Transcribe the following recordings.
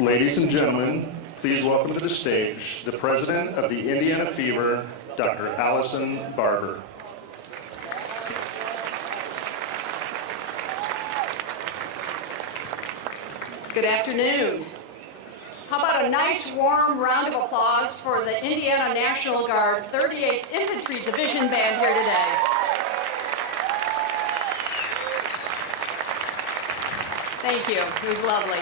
Ladies and gentlemen, please welcome to the stage the president of the Indiana Fever, Dr. Allison Barber. Good afternoon. How about a nice warm round of applause for the Indiana National Guard 38th Infantry Division Band here today. Thank you. It was lovely.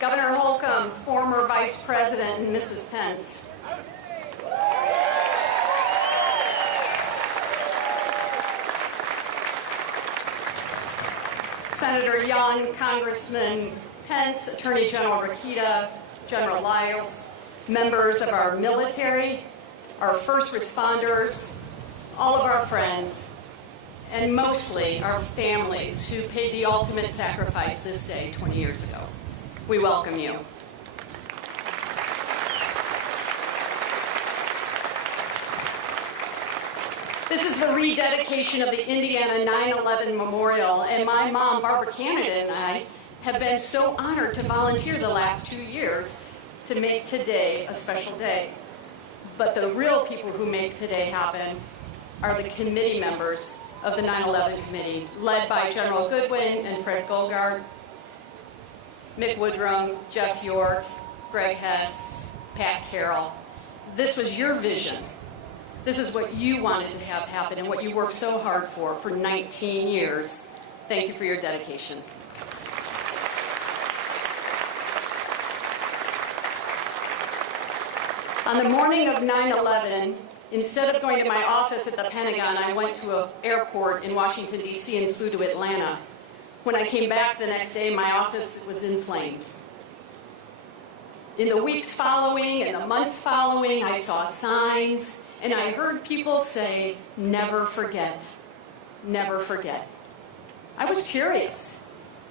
Governor Holcomb, former Vice President, and Mrs. Pence. Senator Young, Congressman Pence, Attorney General Rakita, General Lyles, members of our military, our first responders, all of our friends, and mostly our families who paid the ultimate sacrifice this day 20 years ago. We welcome you. This is the rededication of the Indiana 9/11 Memorial, and my mom, Barbara Canada, and I have been so honored to volunteer the last 2 years to make today a special day. But the real people who make today happen are the committee members of the 9/11 Committee, led by General Goodwin and Fred Golgard, Mick Woodrum, Jeff York, Greg Hess, Pat Carroll. This was your vision. This is what you wanted to have happen and what you worked so hard for 19 years. Thank you for your dedication. On the morning of 9/11, instead of going to my office at the Pentagon, I went to an airport in Washington, D.C. and flew to Atlanta. When I came back the next day, my office was in flames. In the weeks following and the months following, I saw signs and I heard people say, "Never forget, never forget." I was curious.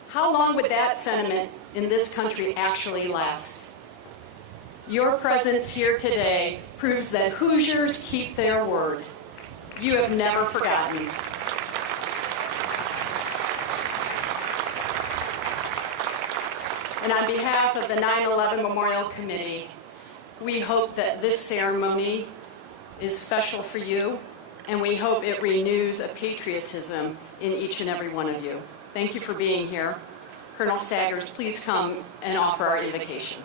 How long would that sentiment in this country actually last? Your presence here today proves that Hoosiers keep their word. You have never forgotten. And on behalf of the 9/11 Memorial Committee, we hope that this ceremony is special for you, and we hope it renews a patriotism in each and every one of you. Thank you for being here. Colonel Staggers, please come and offer our invocation.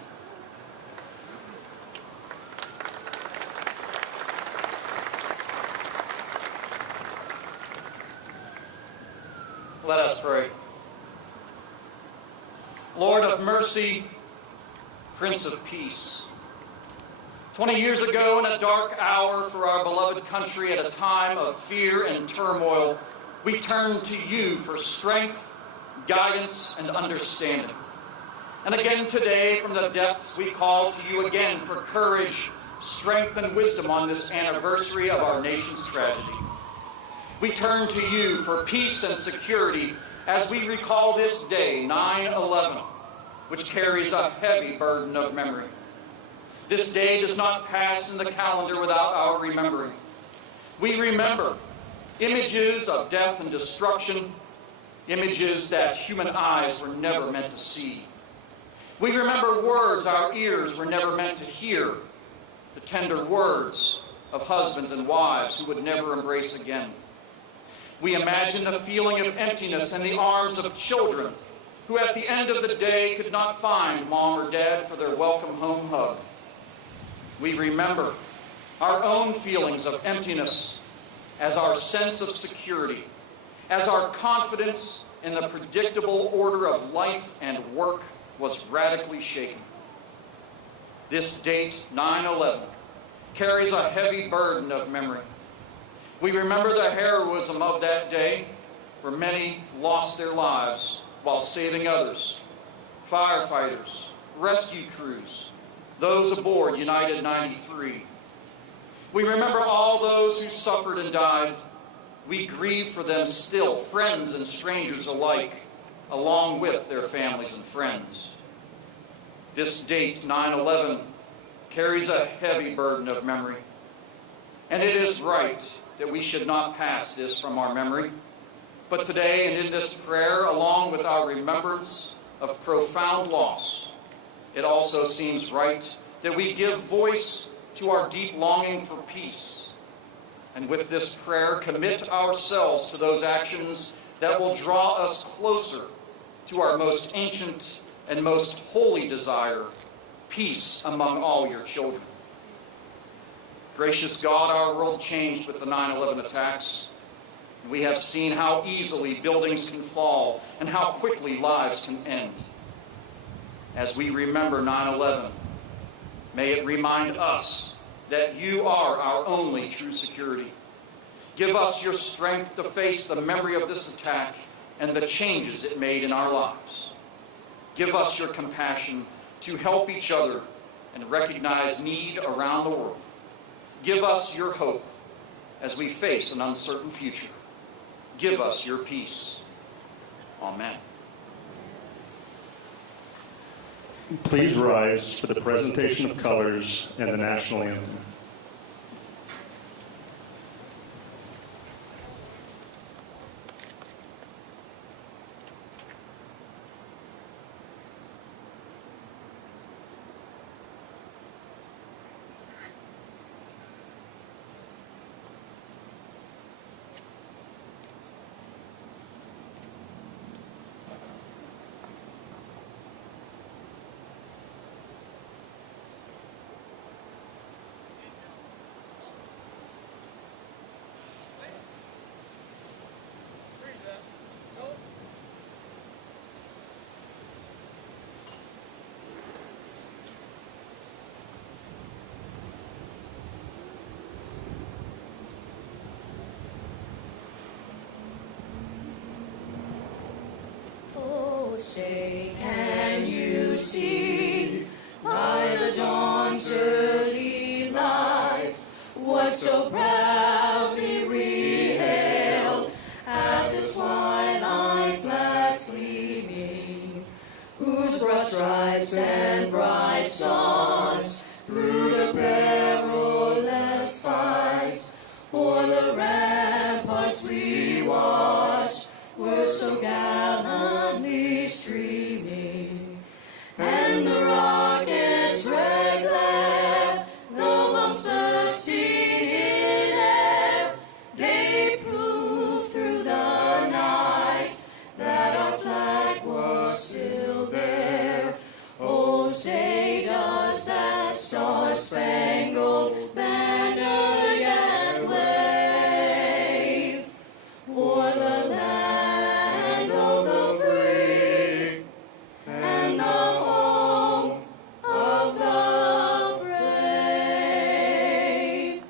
Let us pray. Lord of mercy, Prince of peace, 20 years ago in a dark hour for our beloved country at a time of fear and turmoil, we turned to you for strength, guidance, and understanding. And again today, from the depths, we call to you again for courage, strength, and wisdom on this anniversary of our nation's tragedy. We turn to you for peace and security as we recall this day, 9/11, which carries a heavy burden of memory. This day does not pass in the calendar without our remembering. We remember images of death and destruction, images that human eyes were never meant to see. We remember words our ears were never meant to hear, the tender words of husbands and wives who would never embrace again. We imagine the feeling of emptiness in the arms of children who at the end of the day could not find mom or dad for their welcome home hug. We remember our own feelings of emptiness as our sense of security, as our confidence in the predictable order of life and work was radically shaken. This date, 9/11, carries a heavy burden of memory. We remember the heroism of that day, where many lost their lives while saving others, firefighters, rescue crews, those aboard United 93. We remember all those who suffered and died. We grieve for them still, friends and strangers alike, along with their families and friends. This date, 9/11, carries a heavy burden of memory. And it is right that we should not pass this from our memory. But today and in this prayer, along with our remembrance, of profound loss, it also seems right that we give voice to our deep longing for peace. And with this prayer, commit ourselves to those actions that will draw us closer to our most ancient and most holy desire, peace among all your children. Gracious God, our world changed with the 9/11 attacks. We have seen how easily buildings can fall and how quickly lives can end. As we remember 9/11, may it remind us that you are our only true security. Give us your strength to face the memory of this attack and the changes it made in our lives. Give us your compassion to help each other and recognize need around the world. Give us your hope as we face an uncertain future. Give us your peace. Amen. Please rise for the presentation of colors and the national anthem. Say, can you see by the dawn's early light what so proudly we hailed at the twilight's last gleaming, whose broad stripes and bright stars through the perilous fight for the ramparts we watched were so gallantly streaming, and the rocket's red glare, the bombs bursting in air, gave proof through the night that our flag was still there. Oh, say does that star-spangled banner yet wave o'er the land of the free and the home of the brave?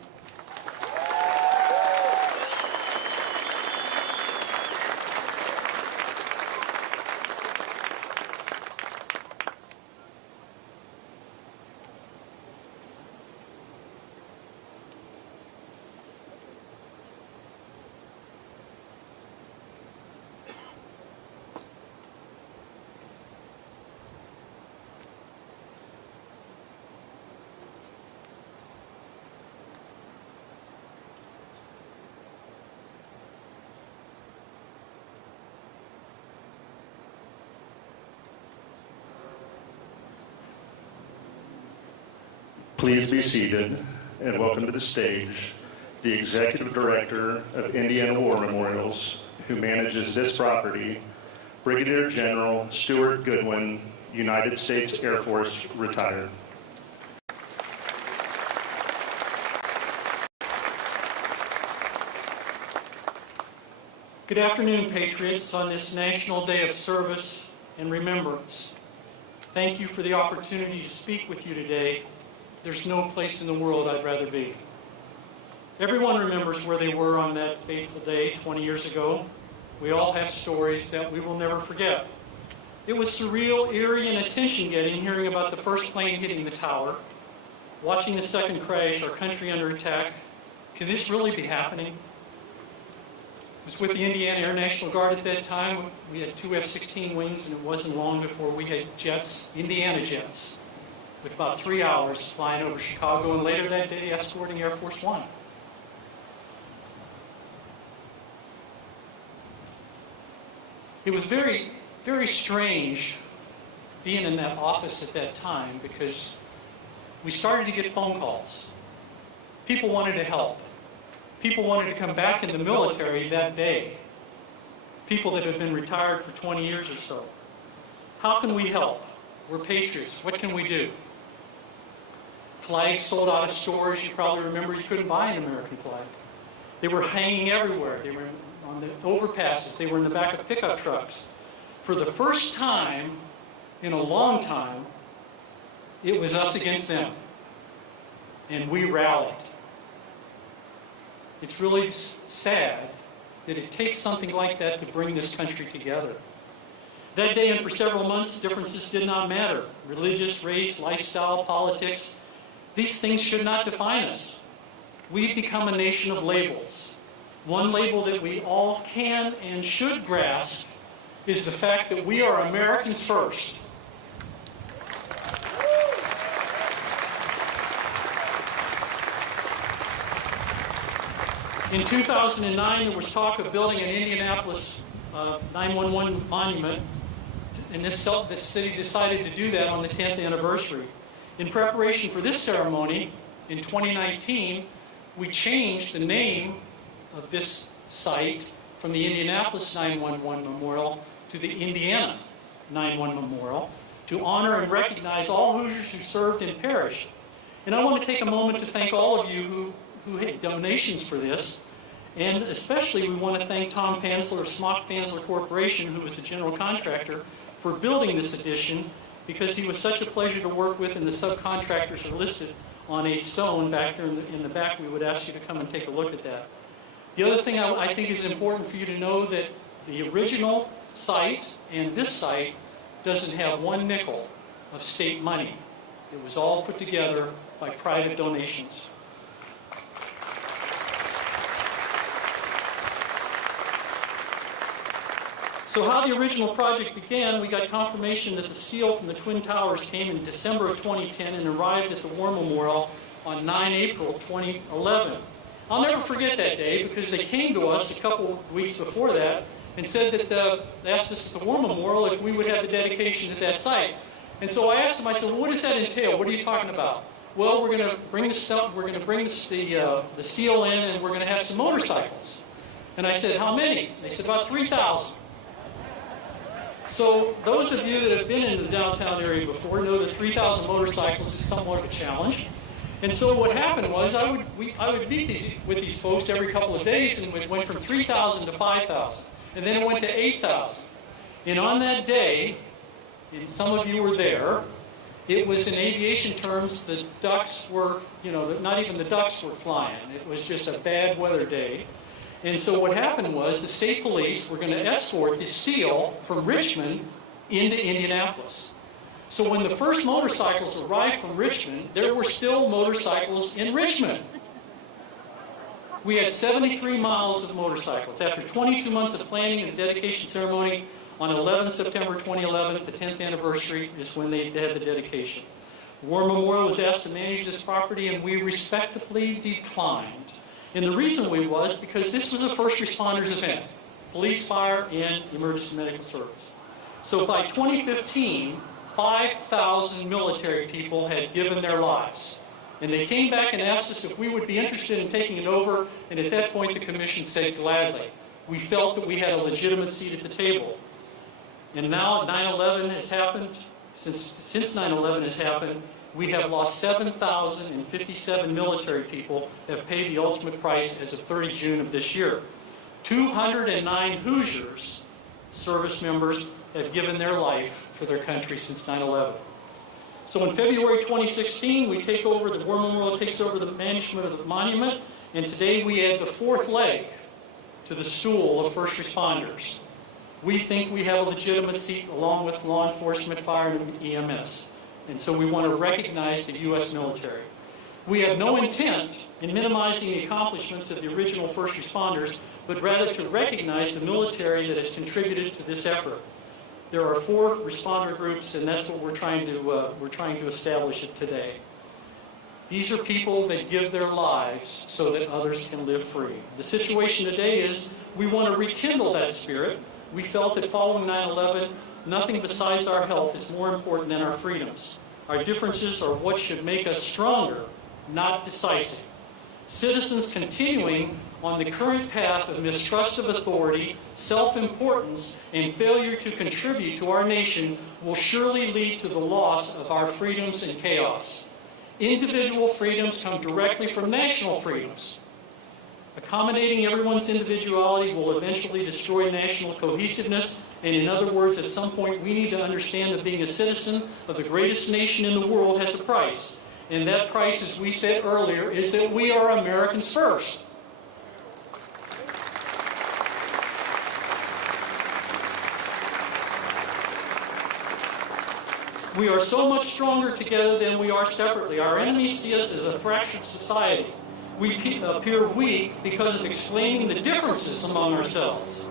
Please be seated and welcome to the stage the Executive Director of Indiana War Memorials, who manages this property, Brigadier General Stuart Goodwin, United States Air Force, retired. Good afternoon, Patriots, on this National Day of Service and Remembrance. Thank you for the opportunity to speak with you today. There's no place in the world I'd rather be. Everyone remembers where they were on that fateful day 20 years ago. We all have stories that we will never forget. It was surreal, eerie, and attention-getting hearing about the first plane hitting the tower, watching the second crash, our country under attack. Can this really be happening? I was with the Indiana Air National Guard at that time. We had 2 F-16 wings, and it wasn't long before we had jets, Indiana jets, with about 3 hours flying over Chicago, and later that day escorting Air Force One. It was very, very strange being in that office at that time because we started to get phone calls. People wanted to help. People wanted to come back in the military that day. People that have been retired for 20 years or so. How can we help? We're patriots. What can we do? Flags sold out of stores. You probably remember you couldn't buy an American flag. They were hanging everywhere. They were on the overpasses. They were in the back of pickup trucks. For the first time in a long time, it was us against them. And we rallied. It's really sad that it takes something like that to bring this country together. That day and for several months, differences did not matter. Religious, race, lifestyle, politics, these things should not define us. We've become a nation of labels. One label that we all can and should grasp is the fact that we are Americans first. In 2009, there was talk of building an Indianapolis 911 monument, and this city decided to do that on the 10th anniversary. In preparation for this ceremony, in 2019, we changed the name of this site from the Indianapolis 911 Memorial to the Indiana 911 Memorial to honor and recognize all Hoosiers who served and perished. And I want to take a moment to thank all of you who had donations for this. And especially we want to thank Tom Fansler of Smock Fansler Corporation, who was the general contractor, for building this addition because he was such a pleasure to work with, and the subcontractors are listed on a stone back here in the back. We would ask you to come and take a look at that. The other thing I think is important for you to know that the original site and this site doesn't have one nickel of state money. It was all put together by private donations. So how the original project began, we got confirmation that the seal from the Twin Towers came in December of 2010 and arrived at the War Memorial on 9 April 2011. I'll never forget that day because they came to us a couple weeks before that and said that they asked us at the War Memorial if we would have the dedication at that site. And so I asked them, I said, well, what does that entail? What are you talking about? Well, we're going to bring the stuff, we're going to bring the seal in, and we're going to have some motorcycles. And I said, how many? They said, about 3,000. So those of you that have been in the downtown area before know that 3,000 motorcycles is somewhat of a challenge. And so what happened was I would meet with these folks every couple of days, and it went from 3,000 to 5,000. And then it went to 8,000. And on that day, and some of you were there, it was in aviation terms, the ducks were, not even the ducks were flying. It was just a bad weather day. And so what happened was the state police were going to escort the seal from Richmond into Indianapolis. So when the first motorcycles arrived from Richmond, there were still motorcycles in Richmond. We had 73 miles of motorcycles. After 22 months of planning and dedication ceremony, on 11 September 2011, the 10th anniversary is when they had the dedication. War Memorial was asked to manage this property, and we respectfully declined. And the reason was because this was a first responders event, police, fire, and emergency medical service. So by 2015, 5,000 military people had given their lives. And they came back and asked us if we would be interested in taking it over, and at that point the commission said gladly. We felt that we had a legitimate seat at the table. And now 9/11 has happened. Since 9/11 has happened, we have lost 7,057 military people have paid the ultimate price as of 30 June of this year. 209 Hoosiers, service members, have given their life for their country since 9/11. So in February 2016, we take over, the War Memorial takes over the management of the monument, and today we add the fourth leg to the stool of first responders. We think we have a legitimate seat along with law enforcement, fire, and EMS. And so we want to recognize the U.S. military. We have no intent in minimizing the accomplishments of the original first responders, but rather to recognize the military that has contributed to this effort. There are 4 responder groups, and that's what we're trying to establish it today. These are people that give their lives so that others can live free. The situation today is we want to rekindle that spirit. We felt that following 9/11, nothing besides our health is more important than our freedoms. Our differences are what should make us stronger, not decisive. Citizens continuing on the current path of mistrust of authority, self-importance, and failure to contribute to our nation will surely lead to the loss of our freedoms and chaos. Individual freedoms come directly from national freedoms. Accommodating everyone's individuality will eventually destroy national cohesiveness, and in other words, at some point we need to understand that being a citizen of the greatest nation in the world has a price. And that price, as we said earlier, is that we are Americans first. We are so much stronger together than we are separately. Our enemies see us as a fractured society. We appear weak because of explaining the differences among ourselves.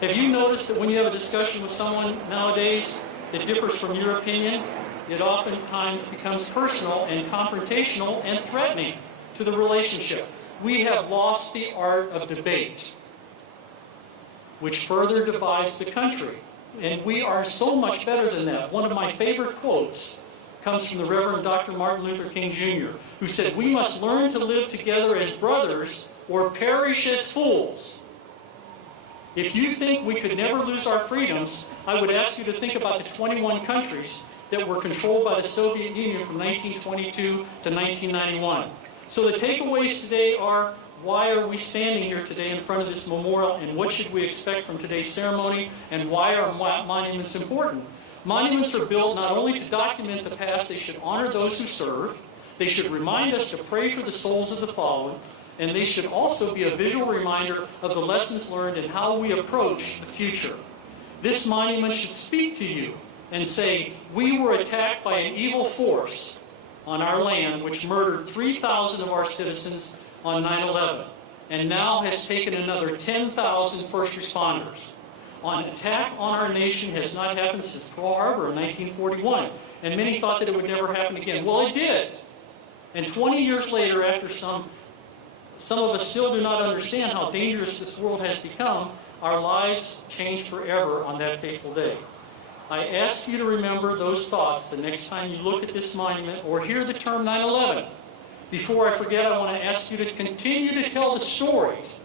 Have you noticed that when you have a discussion with someone nowadays that differs from your opinion, it oftentimes becomes personal and confrontational and threatening to the relationship? We have lost the art of debate, which further divides the country. And we are so much better than that. One of my favorite quotes comes from the Reverend Dr. Martin Luther King Jr., who said, "We must learn to live together as brothers or perish as fools." If you think we could never lose our freedoms, I would ask you to think about the 21 countries that were controlled by the Soviet Union from 1922 to 1991. So the takeaways today are, why are we standing here today in front of this memorial, and what should we expect from today's ceremony, and why are monuments important? Monuments are built not only to document the past, they should honor those who served, they should remind us to pray for the souls of the fallen, and they should also be a visual reminder of the lessons learned and how we approach the future. This monument should speak to you and say, we were attacked by an evil force on our land which murdered 3,000 of our citizens on 9/11, and now has taken another 10,000 first responders. An attack on our nation has not happened since Pearl Harbor in 1941, and many thought that it would never happen again. Well, it did. And 20 years later, after some of us still do not understand how dangerous this world has become, our lives changed forever on that fateful day. I ask you to remember those thoughts the next time you look at this monument or hear the term 9/11. Before I forget, I want to ask you to continue to tell the stories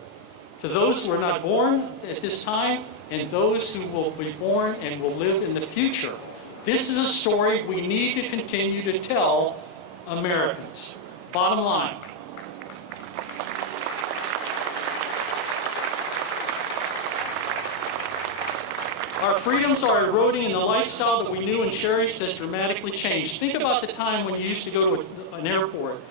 to those who are not born at this time and those who will be born and will live in the future. This is a story we need to continue to tell Americans. Bottom line. Our freedoms are eroding, and the lifestyle that we knew and cherished has dramatically changed. Think about the time when you used to go to an airport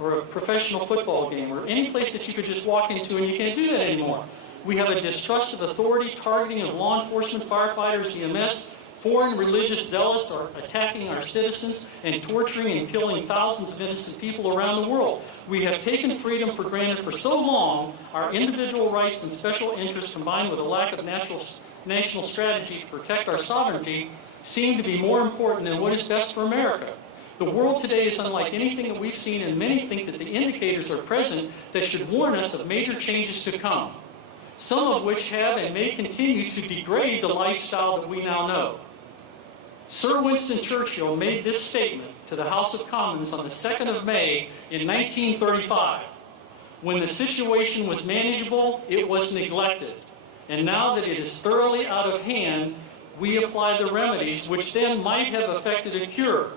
or a professional football game or any place that you could just walk into, and you can't do that anymore. We have a distrust of authority, targeting of law enforcement, firefighters, EMS. Foreign religious zealots are attacking our citizens and torturing and killing thousands of innocent people around the world. We have taken freedom for granted for so long. Our individual rights and special interests, combined with a lack of national strategy to protect our sovereignty, seem to be more important than what is best for America. The world today is unlike anything that we've seen, and many think that the indicators are present that should warn us of major changes to come, some of which have and may continue to degrade the lifestyle that we now know. Sir Winston Churchill made this statement to the House of Commons on the 2nd of May in 1935. When the situation was manageable, it was neglected. And now that it is thoroughly out of hand, we apply the remedies which then might have effected a cure.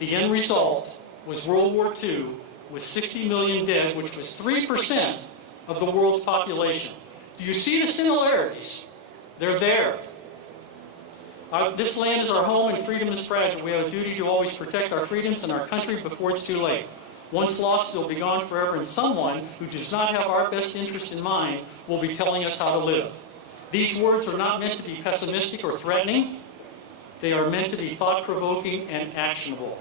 The end result was World War II with 60 million dead, which was 3% of the world's population. Do you see the similarities? They're there. This land is our home, and freedom is fragile. We have a duty to always protect our freedoms and our country before it's too late. Once lost, they'll be gone forever, and someone who does not have our best interest in mind will be telling us how to live. These words are not meant to be pessimistic or threatening. They are meant to be thought-provoking and actionable.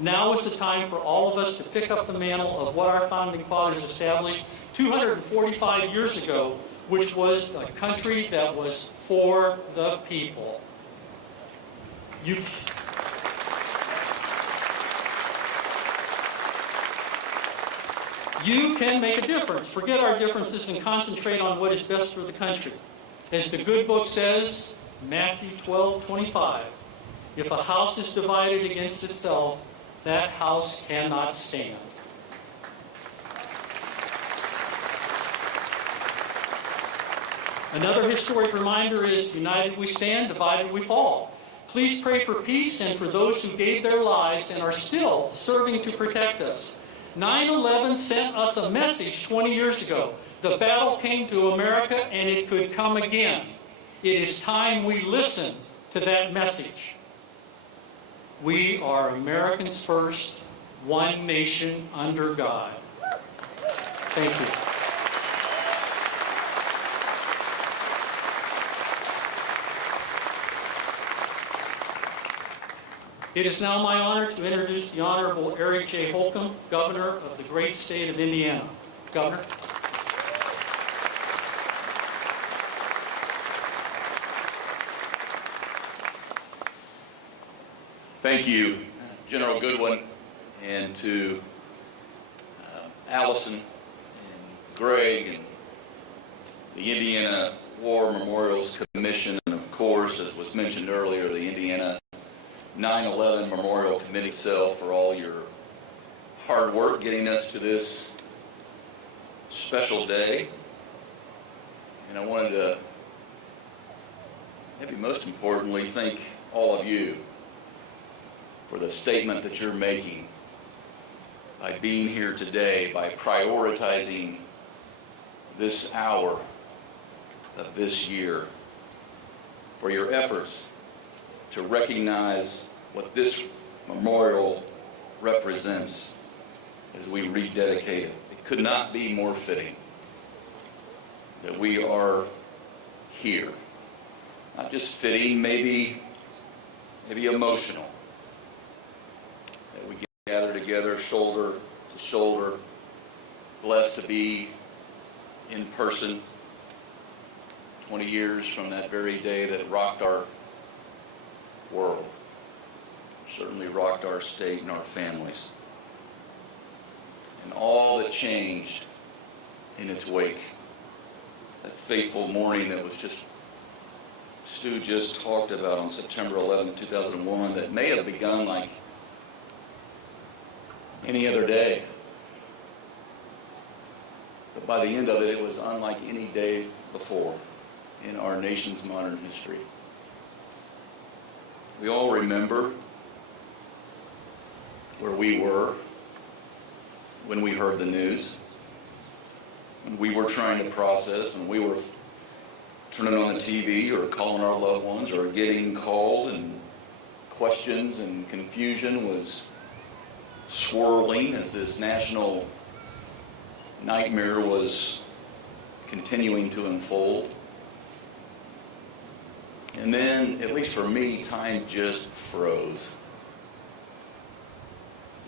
Now is the time for all of us to pick up the mantle of what our founding fathers established 245 years ago, which was a country that was for the people. You can make a difference. Forget our differences and concentrate on what is best for the country. As the good book says, Matthew 12:25. If a house is divided against itself, that house cannot stand. Another historic reminder is, united we stand, divided we fall. Please pray for peace and for those who gave their lives and are still serving to protect us. 9/11 sent us a message 20 years ago. The battle came to America and it could come again. It is time we listen to that message. We are Americans first, one nation under God. Thank you. It is now my honor to introduce the Honorable Eric J. Holcomb, Governor of the great state of Indiana. Governor. Thank you, General Goodwin, and to Allison and Greg and the Indiana War Memorials Commission, and of course, as was mentioned earlier, the Indiana 9/11 Memorial Committee itself, for all your hard work getting us to this special day. And I wanted to, maybe most importantly, thank all of you for the statement that you're making by being here today, by prioritizing this hour of this year, for your efforts to recognize what this memorial represents as we rededicate it. It could not be more fitting that we are here. Not just fitting, maybe emotional. That we gather together shoulder to shoulder, blessed to be in person 20 years from that very day that rocked our world, certainly rocked our state and our families, and all that changed in its wake. That fateful morning that was just, Stu just talked about on September 11, 2001, that may have begun like any other day, but by the end of it, it was unlike any day before in our nation's modern history. We all remember where we were when we heard the news, when we were trying to process, when we were turning on the TV or calling our loved ones or getting called, and questions and confusion was swirling as this national nightmare was continuing to unfold. And then, at least for me, time just froze.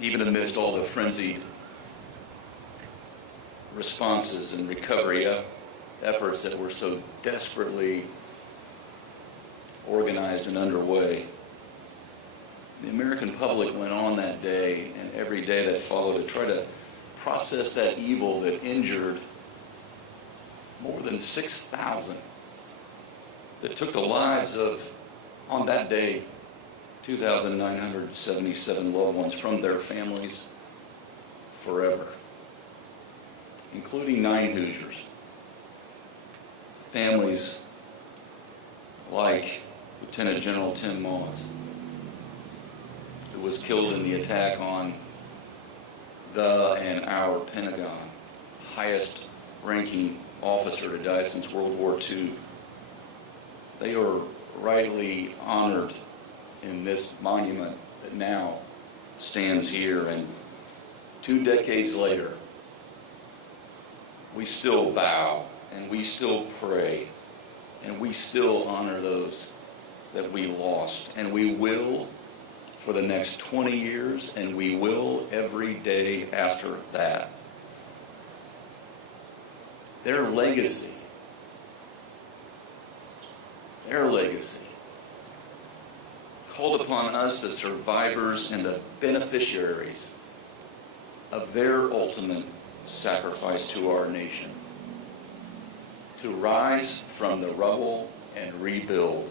Even amidst all the frenzied responses and recovery efforts that were so desperately organized and underway, the American public went on that day and every day that followed to try to process that evil that injured more than 6,000. That took the lives of, on that day, 2,977 loved ones from their families forever, including 9 Hoosiers. Families like Lieutenant General Tim Maude, who was killed in the attack on the and our Pentagon, highest ranking officer to die since World War II. They are rightly honored in this monument that now stands here, and 2 decades later, we still bow and we still pray and we still honor those that we lost, and we will for the next 20 years, and we will every day after that. Their legacy called upon us, the survivors and the beneficiaries of their ultimate sacrifice to our nation, to rise from the rubble and rebuild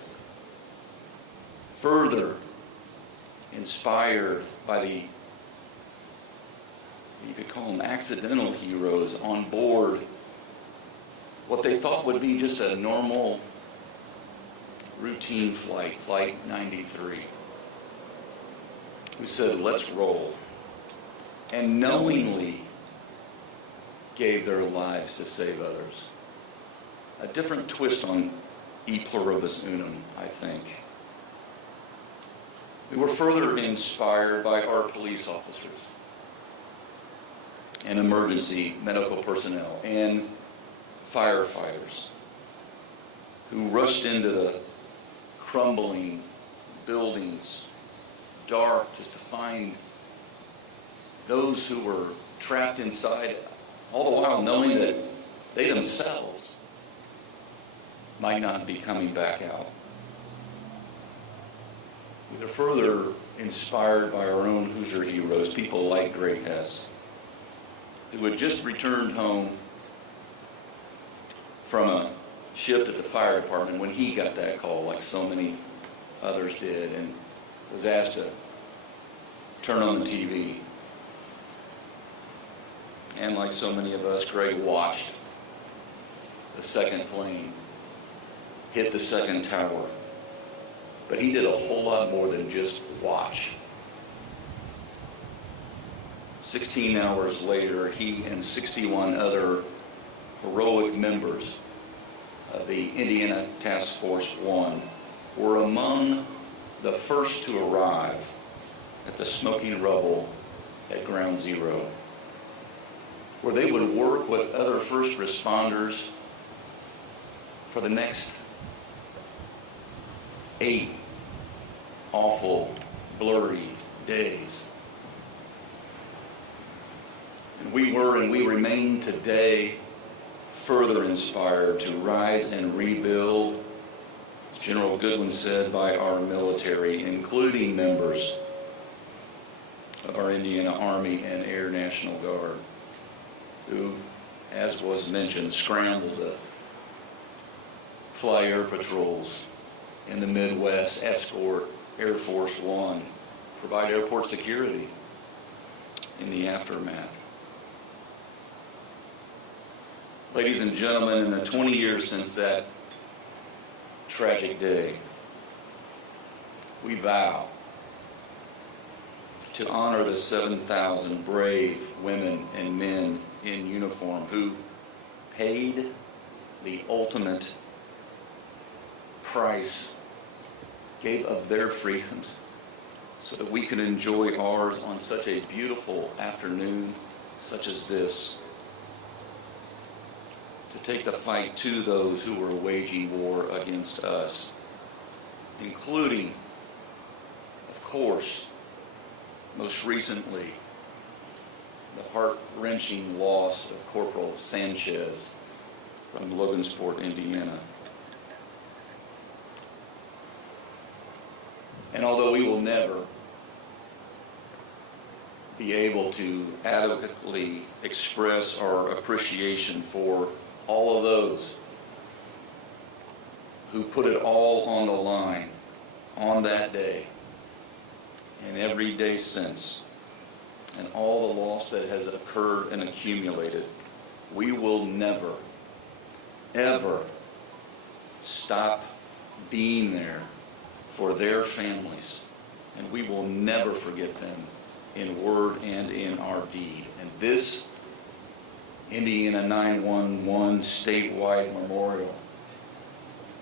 further inspired by the, you could call them accidental heroes on board what they thought would be just a normal routine flight, Flight 93, who said, let's roll, and knowingly gave their lives to save others. A different twist on e pluribus unum, I think. We were further inspired by our police officers and emergency medical personnel and firefighters who rushed into the crumbling buildings, dark, just to find those who were trapped inside, all the while knowing that they themselves might not be coming back out. We were further inspired by our own Hoosier heroes, people like Greg Hess, who had just returned home from a shift at the fire department when he got that call, like so many others did, and was asked to turn on the TV. And like so many of us, Greg watched the second plane hit the second tower. But he did a whole lot more than just watch. 16 hours later, he and 61 other heroic members of the Indiana Task Force 1 were among the first to arrive at the smoking rubble at Ground Zero, where they would work with other first responders for the next 8 awful, blurry days. And we were and we remain today further inspired to rise and rebuild, as General Goodwin said, by our military, including members of our Indiana Army and Air National Guard, who, as was mentioned, scrambled to fly air patrols in the Midwest, escort Air Force One, provide airport security in the aftermath. Ladies and gentlemen, in the 20 years since that tragic day, we vow to honor the 7,000 brave women and men in uniform who paid the ultimate price, gave of their freedoms so that we could enjoy ours on such a beautiful afternoon such as this, to take the fight to those who were waging war against us, including, of course, most recently, the heart-wrenching loss of Corporal Sanchez from Logansport, Indiana. And although we will never be able to adequately express our appreciation for all of those who put it all on the line on that day and every day since, and all the loss that has occurred and accumulated, we will never, ever stop being there for their families, and we will never forget them in word and in our deed. And this Indiana 911 statewide memorial,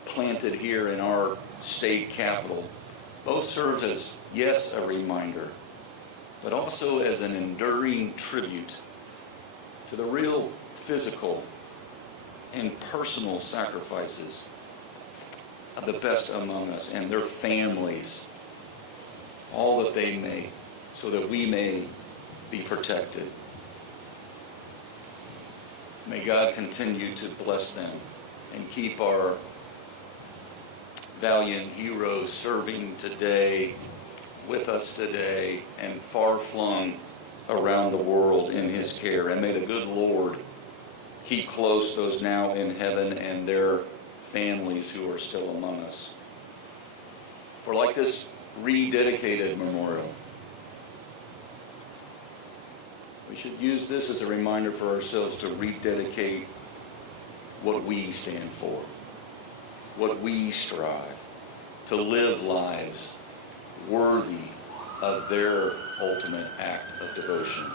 planted here in our state capitol, both serves as, yes, a reminder, but also as an enduring tribute to the real physical and personal sacrifices of the best among us and their families, all that they made so that we may be protected. May God continue to bless them and keep our valiant heroes serving today, with us today, and far-flung around the world in his care. And may the good Lord keep close those now in heaven and their families who are still among us. For like this rededicated memorial, we should use this as a reminder for ourselves to rededicate what we stand for, what we strive, to live lives worthy of their ultimate act of devotion,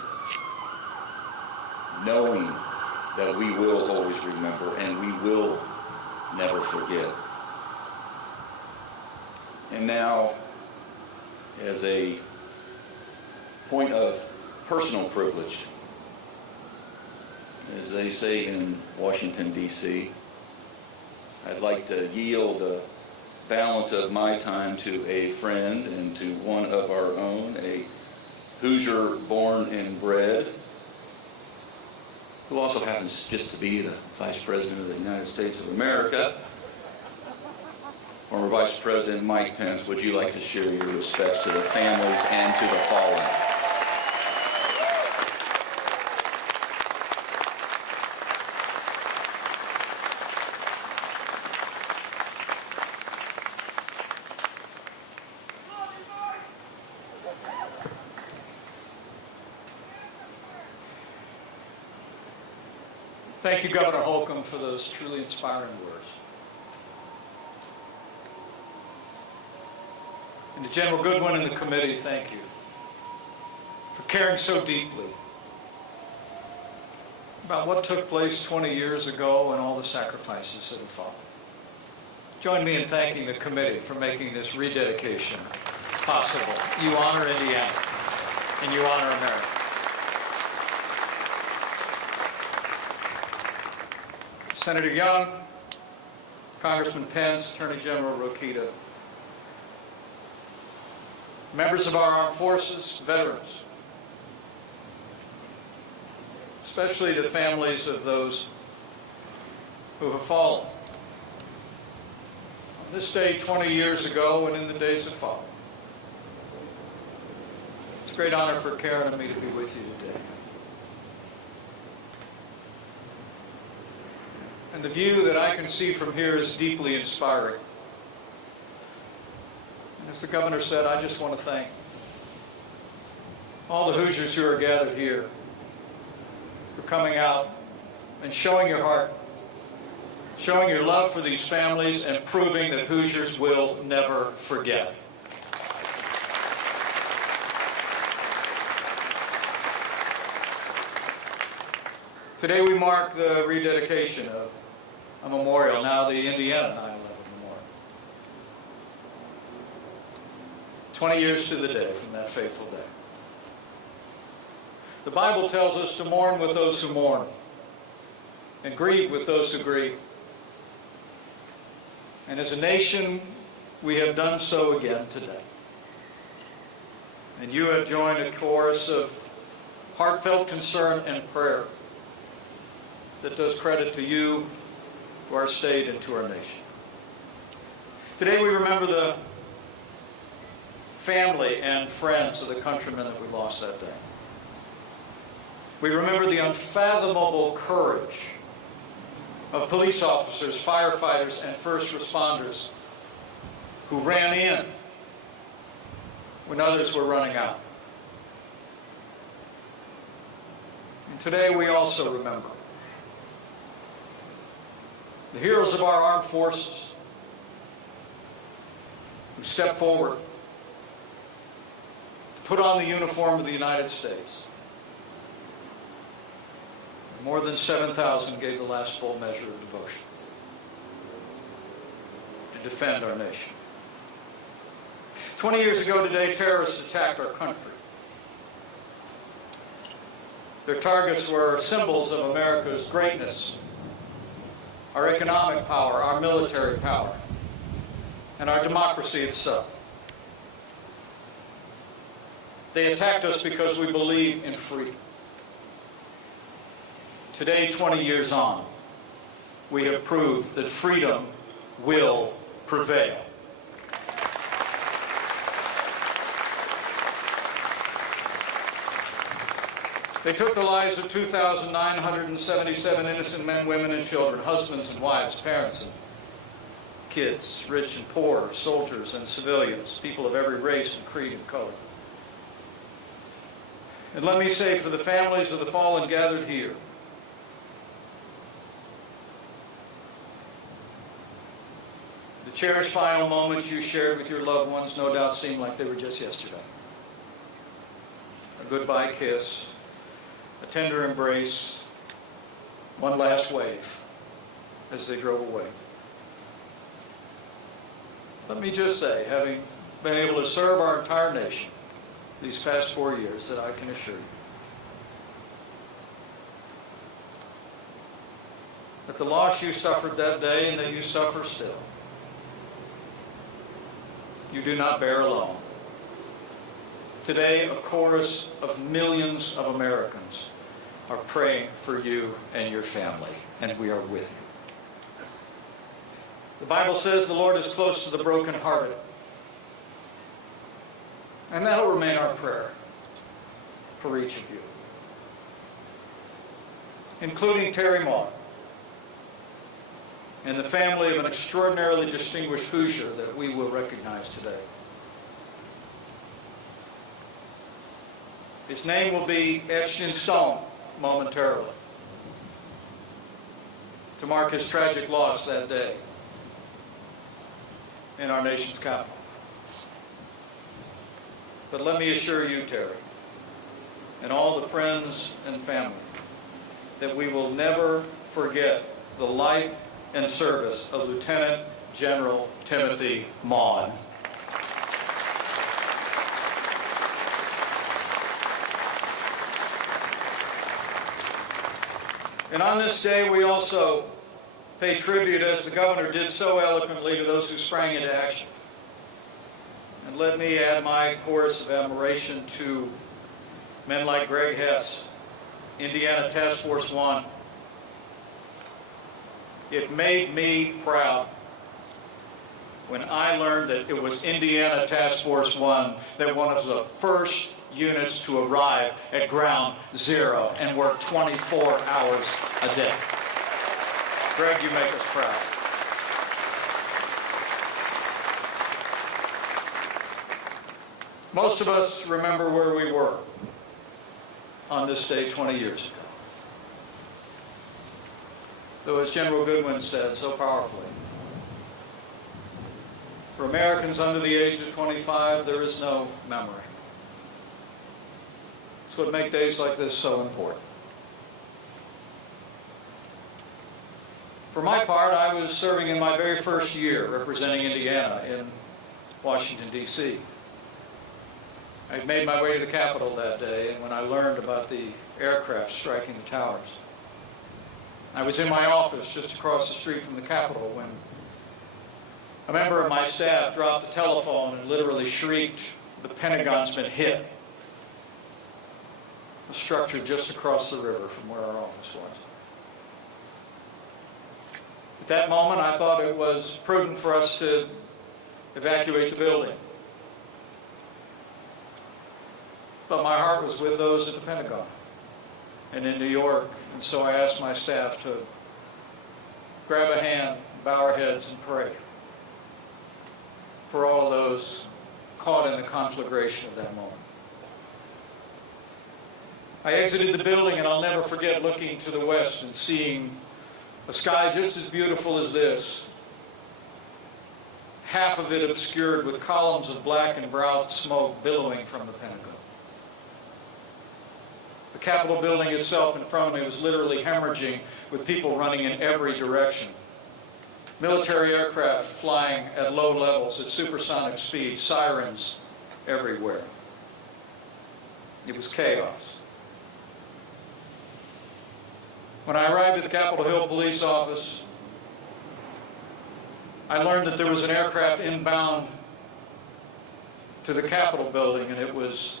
knowing that we will always remember and we will never forget. And now, as a point of personal privilege, as they say in Washington, D.C., I'd like to yield the balance of my time to a friend and to one of our own, a Hoosier born and bred, who also happens just to be the Vice President of the United States of America. Former Vice President Mike Pence, would you like to share your respects to the families and to the fallen? Thank you, Governor Holcomb, for those truly inspiring words. And to General Goodwin and the committee, thank you for caring so deeply about what took place 20 years ago and all the sacrifices that have followed. Join me in thanking the committee for making this rededication possible. You honor Indiana, and you honor America. Senator Young, Congressman Pence, Attorney General Rokita, members of our armed forces, veterans, especially the families of those who have fallen on this day 20 years ago and in the days that follow. It's a great honor for Karen and me to be with you today. And the view that I can see from here is deeply inspiring. And as the governor said, I just want to thank all the Hoosiers who are gathered here for coming out and showing your heart, showing your love for these families, and proving that Hoosiers will never forget. Today we mark the rededication of a memorial, now the Indiana 9/11 Memorial. 20 years to the day from that fateful day. The Bible tells us to mourn with those who mourn and grieve with those who grieve. And as a nation, we have done so again today. And you have joined a chorus of heartfelt concern and prayer that does credit to you, to our state, and to our nation. Today we remember the family and friends of the countrymen that we lost that day. We remember the unfathomable courage of police officers, firefighters, and first responders who ran in when others were running out. And today we also remember the heroes of our armed forces who stepped forward to put on the uniform of the United States. More than 7,000 gave the last full measure of devotion to defend our nation. 20 years ago today, terrorists attacked our country. Their targets were symbols of America's greatness, our economic power, our military power, and our democracy itself. They attacked us because we believe in freedom. Today, 20 years on, we have proved that freedom will prevail. They took the lives of 2,977 innocent men, women, and children, husbands and wives, parents and kids, rich and poor, soldiers and civilians, people of every race and creed and color. And let me say, for the families of the fallen gathered here, the cherished final moments you shared with your loved ones no doubt seem like they were just yesterday. A goodbye kiss, a tender embrace, one last wave as they drove away. Let me just say, having been able to serve our entire nation these past 4 years, that I can assure you that the loss you suffered that day and that you suffer still, you do not bear alone. Today, a chorus of millions of Americans are praying for you and your family, and we are with you. The Bible says the Lord is close to the brokenhearted. And that will remain our prayer for each of you, including Terry Maude and the family of an extraordinarily distinguished Hoosier that we will recognize today. His name will be etched in stone momentarily to mark his tragic loss that day in our nation's capital. But let me assure you, Terry, and all the friends and family, that we will never forget the life and service of Lieutenant General Timothy Maude. And on this day, we also pay tribute, as the governor did so eloquently, to those who sprang into action. And let me add my chorus of admiration to men like Greg Hess, Indiana Task Force 1. It made me proud when I learned that it was Indiana Task Force 1 that one of the first units to arrive at Ground Zero and work 24 hours a day. Greg, you make us proud. Most of us remember where we were on this day 20 years ago. Though, as General Goodwin said so powerfully, for Americans under the age of 25, there is no memory. It's what makes days like this so important. For my part, I was serving in my very first year representing Indiana in Washington, D.C. I made my way to the Capitol that day, and when I learned about the aircraft striking the towers, I was in my office just across the street from the Capitol when a member of my staff dropped the telephone and literally shrieked, "The Pentagon's been hit." A structure just across the river from where our office was. At that moment, I thought it was prudent for us to evacuate the building. But my heart was with those at the Pentagon and in New York, and so I asked my staff to grab a hand, bow our heads, and pray for all of those caught in the conflagration of that moment. I exited the building, and I'll never forget looking to the west and seeing a sky just as beautiful as this, half of it obscured with columns of black and brown smoke billowing from the Pentagon. The Capitol building itself in front of me was literally hemorrhaging with people running in every direction. Military aircraft flying at low levels at supersonic speed, sirens everywhere. It was chaos. When I arrived at the Capitol Hill Police Office, I learned that there was an aircraft inbound to the Capitol building, and it was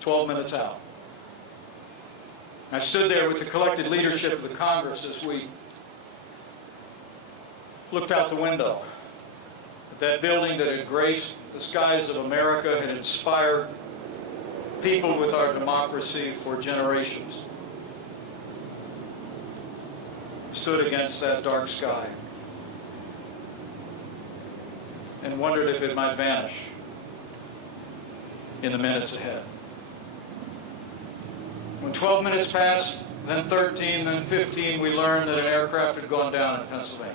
12 minutes out. I stood there with the collected leadership of the Congress as we looked out the window at that building that had graced the skies of America, had inspired people with our democracy for generations. Stood against that dark sky. and wondered if it might vanish in the minutes ahead. When 12 minutes passed, then 13, then 15, we learned that an aircraft had gone down in Pennsylvania.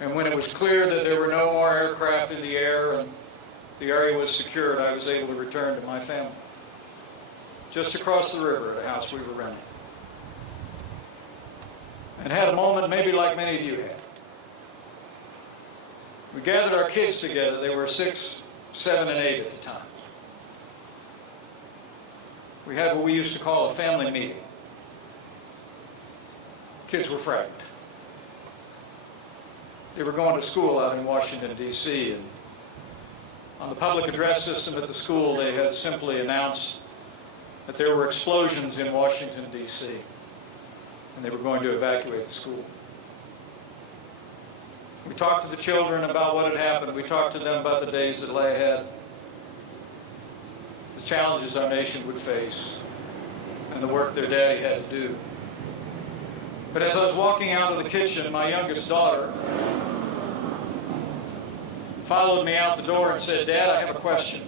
And when it was clear that there were no more aircraft in the air and the area was secured, I was able to return to my family. Just across the river at a house we were renting. And had a moment maybe like many of you had. We gathered our kids together. They were 6, 7, and 8 at the time. We had what we used to call a family meeting. Kids were frightened. They were going to school out in Washington, D.C., and on the public address system at the school, they had simply announced that there were explosions in Washington, D.C., and they were going to evacuate the school. We talked to the children about what had happened. We talked to them about the days that lay ahead, the challenges our nation would face, and the work their daddy had to do. But as I was walking out of the kitchen, my youngest daughter followed me out the door and said, "Dad, I have a question."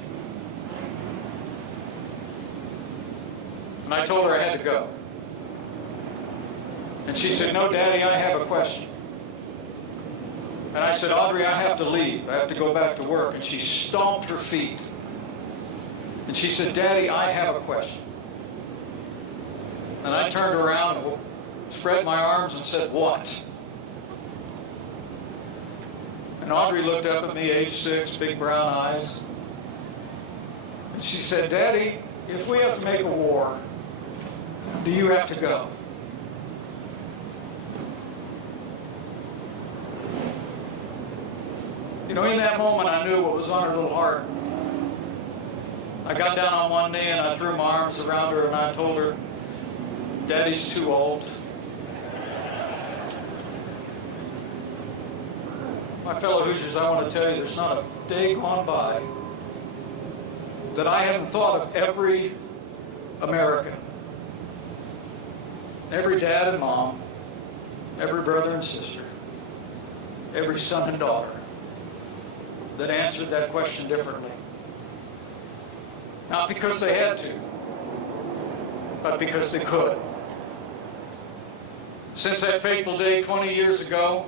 And I told her I had to go. And she said, "No, Daddy, I have a question." And I said, "Audrey, I have to leave. I have to go back to work." And she stomped her feet. And she said, "Daddy, I have a question." And I turned around and spread my arms and said, "What?" And Audrey looked up at me, age 6, big brown eyes. And she said, "Daddy, if we have to make a war, do you have to go?" You know, in that moment, I knew what was on her little heart. I got down on one knee and I threw my arms around her and I told her, "Daddy's too old." My fellow Hoosiers, I want to tell you, there's not a day gone by that I haven't thought of every American, every dad and mom, every brother and sister, every son and daughter that answered that question differently. Not because they had to, but because they could. Since that fateful day 20 years ago,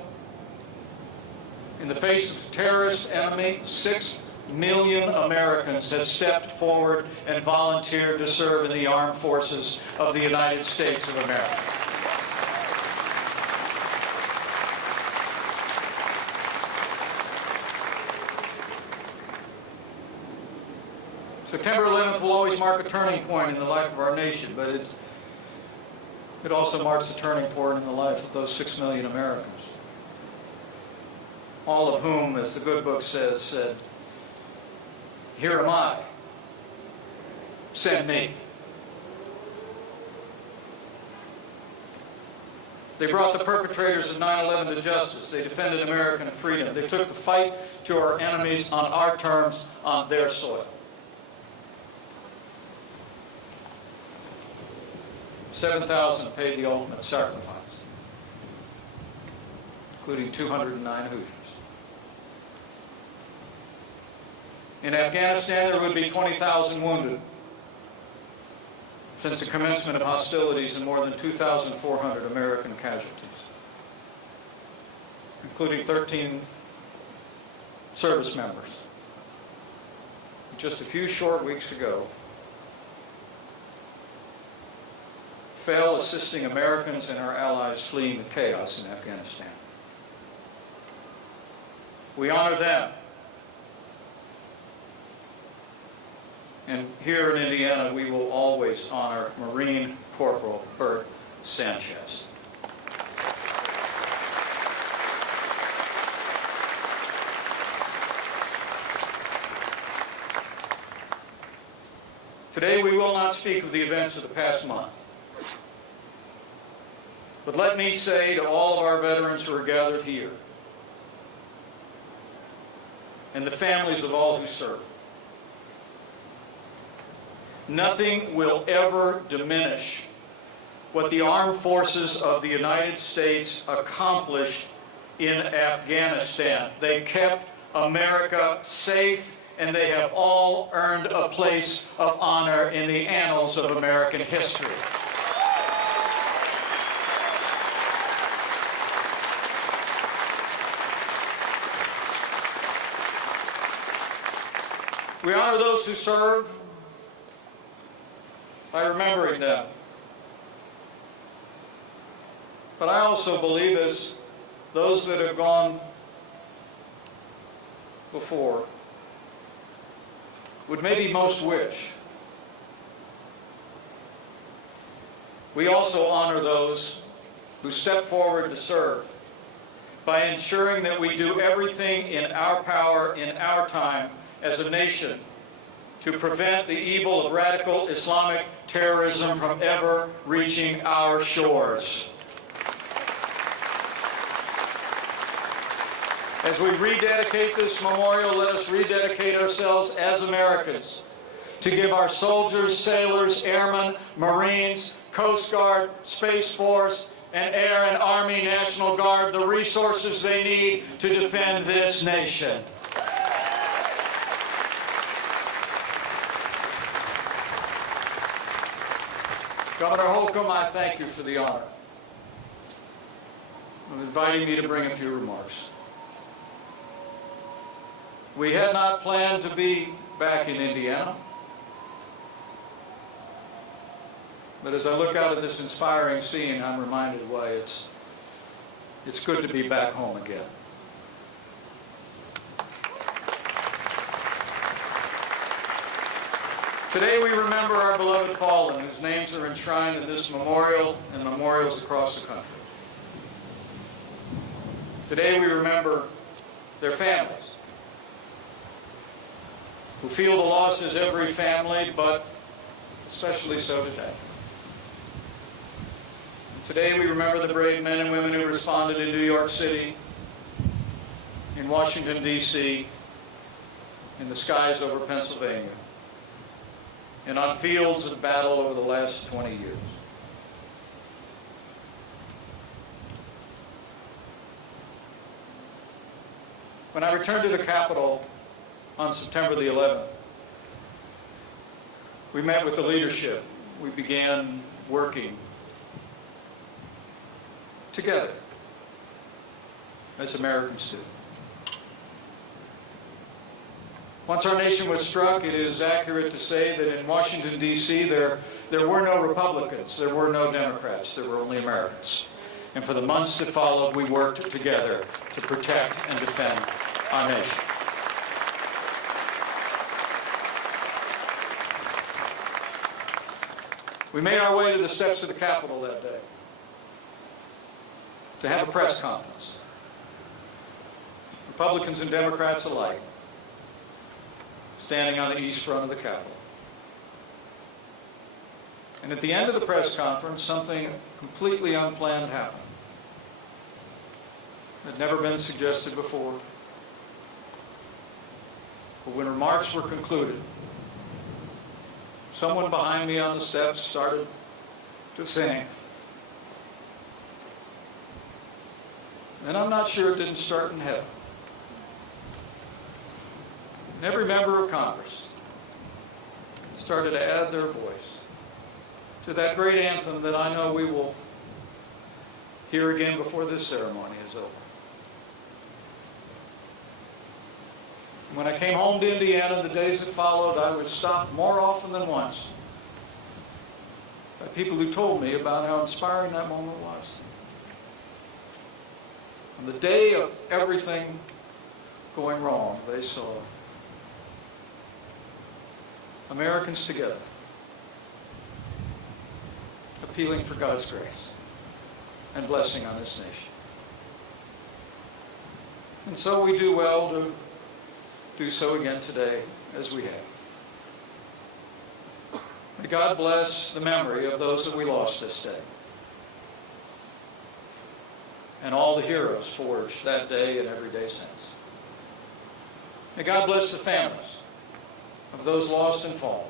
in the face of a terrorist enemy, 6 million Americans have stepped forward and volunteered to serve in the armed forces of the United States of America. September 11th will always mark a turning point in the life of our nation, but it also marks a turning point in the life of those 6 million Americans. All of whom, as the good book says, said, "Here am I. Send me." They brought the perpetrators of 9/11 to justice. They defended American freedom. They took the fight to our enemies on our terms, on their soil. 7,000 paid the ultimate sacrifice, including 209 Hoosiers. In Afghanistan, there would be 20,000 wounded since the commencement of hostilities and more than 2,400 American casualties, including 13 service members. Just a few short weeks ago, fell assisting Americans and our allies fleeing the chaos in Afghanistan. We honor them. And here in Indiana, we will always honor Marine Corporal Bert Sanchez. Today, we will not speak of the events of the past month. But let me say to all of our veterans who are gathered here, and the families of all who serve, nothing will ever diminish what the armed forces of the United States accomplished in Afghanistan. They kept America safe, and they have all earned a place of honor in the annals of American history. We honor those who serve by remembering them. But I also believe, as those that have gone before would maybe most wish, we also honor those who step forward to serve by ensuring that we do everything in our power, in our time, as a nation, to prevent the evil of radical Islamic terrorism from ever reaching our shores. As we rededicate this memorial, let us rededicate ourselves as Americans to give our soldiers, sailors, airmen, Marines, Coast Guard, Space Force, and Air and Army National Guard the resources they need to defend this nation. Governor Holcomb, I thank you for the honor of inviting me to bring a few remarks. We had not planned to be back in Indiana, but as I look out at this inspiring scene, I'm reminded why it's good to be back home again. Today we remember our beloved fallen, whose names are enshrined in this memorial and memorials across the country. Today we remember their families, who feel the loss as every family, but especially so today. Today we remember the brave men and women who responded in New York City, in Washington, D.C., in the skies over Pennsylvania, and on fields of battle over the last 20 years. When I returned to the Capitol on September the 11th, we met with the leadership. We began working together as Americans do. Once our nation was struck, it is accurate to say that in Washington, D.C., there were no Republicans, there were no Democrats, there were only Americans. And for the months that followed, we worked together to protect and defend our nation. We made our way to the steps of the Capitol that day to have a press conference. Republicans and Democrats alike, standing on the east front of the Capitol. And at the end of the press conference, something completely unplanned happened. It had never been suggested before. But when remarks were concluded, someone behind me on the steps started to sing. And I'm not sure it didn't start in heaven. And every member of Congress started to add their voice to that great anthem that I know we will hear again before this ceremony is over. When I came home to Indiana, the days that followed, I was stopped more often than once by people who told me about how inspiring that moment was. On the day of everything going wrong, they saw Americans together, appealing for God's grace and blessing on this nation. And so we do well to do so again today, as we have. May God bless the memory of those that we lost this day, and all the heroes forged that day and every day since. May God bless the families of those lost and fallen.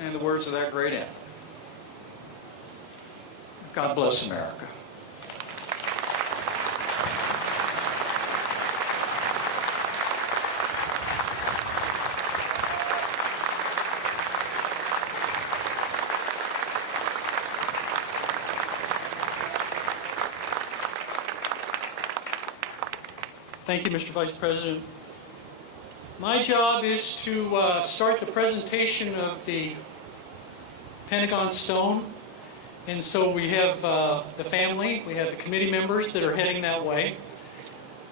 And the words of that great anthem, God bless America. Thank you, Mr. Vice President. My job is to start the presentation of the Pentagon stone. And so we have the family, we have the committee members that are heading that way.